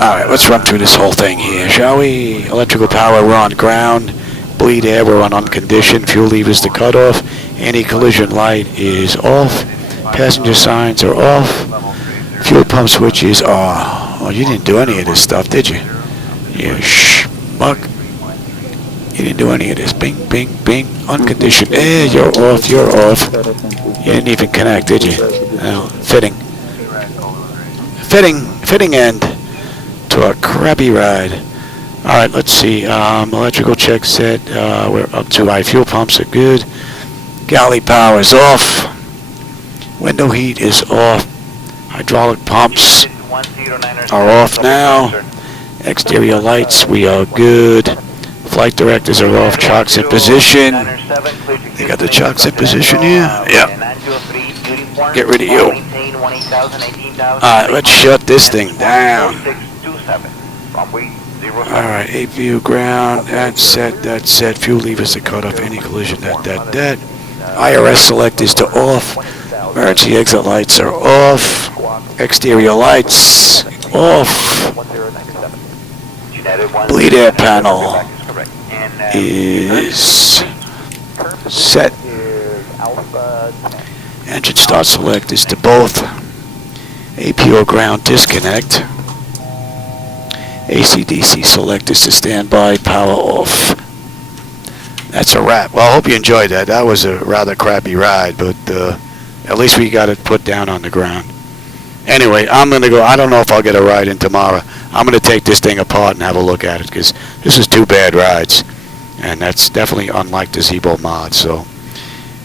All right, let's run through this whole thing here, shall we? Electrical power, we're on ground. Bleed air, we're on unconditioned. Fuel levers to cut off. Anti-collision light is off. Passenger signs are off. Fuel pump switches are... Oh, you didn't do any of this stuff, did you? You schmuck. You didn't do any of this. Bing, bing, bing. Unconditioned air, you're off, you're off. You didn't even connect, did you? No, fitting. Fitting end to a crappy ride. All right, let's see. Electrical check set. We're up to high. Fuel pumps are good. Galley power is off. Window heat is off. Hydraulic pumps are off now. Exterior lights, we are good. Flight directors are off. Chocks in position. You got the chocks in position here? Yep. Get rid of you. All right, let's shut this thing down. Alright, APU ground, that's set, fuel levers to cut off any collision, that. IRS select is to off, emergency exit lights are off, exterior lights off, bleed air panel is set, engine start select is to both, APU ground disconnect, AC/DC select is to standby, power off. That's a wrap. Well, I hope you enjoyed that. That was a rather crappy ride, but at least we got it put down on the ground. Anyway, I'm going to go. I don't know if I'll get a ride in tomorrow. I'm going to take this thing apart and have a look at it because this is 2 bad rides. And that's definitely unlike the Zibo mod. So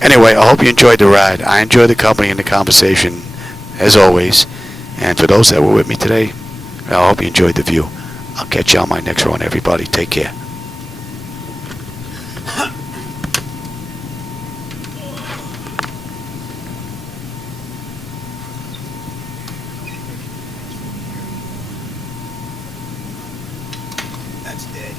anyway, I hope you enjoyed the ride. I enjoyed the company and the conversation, as always. And for those that were with me today, I hope you enjoyed the view. I'll catch you on my next run, everybody. Take care. That's dead.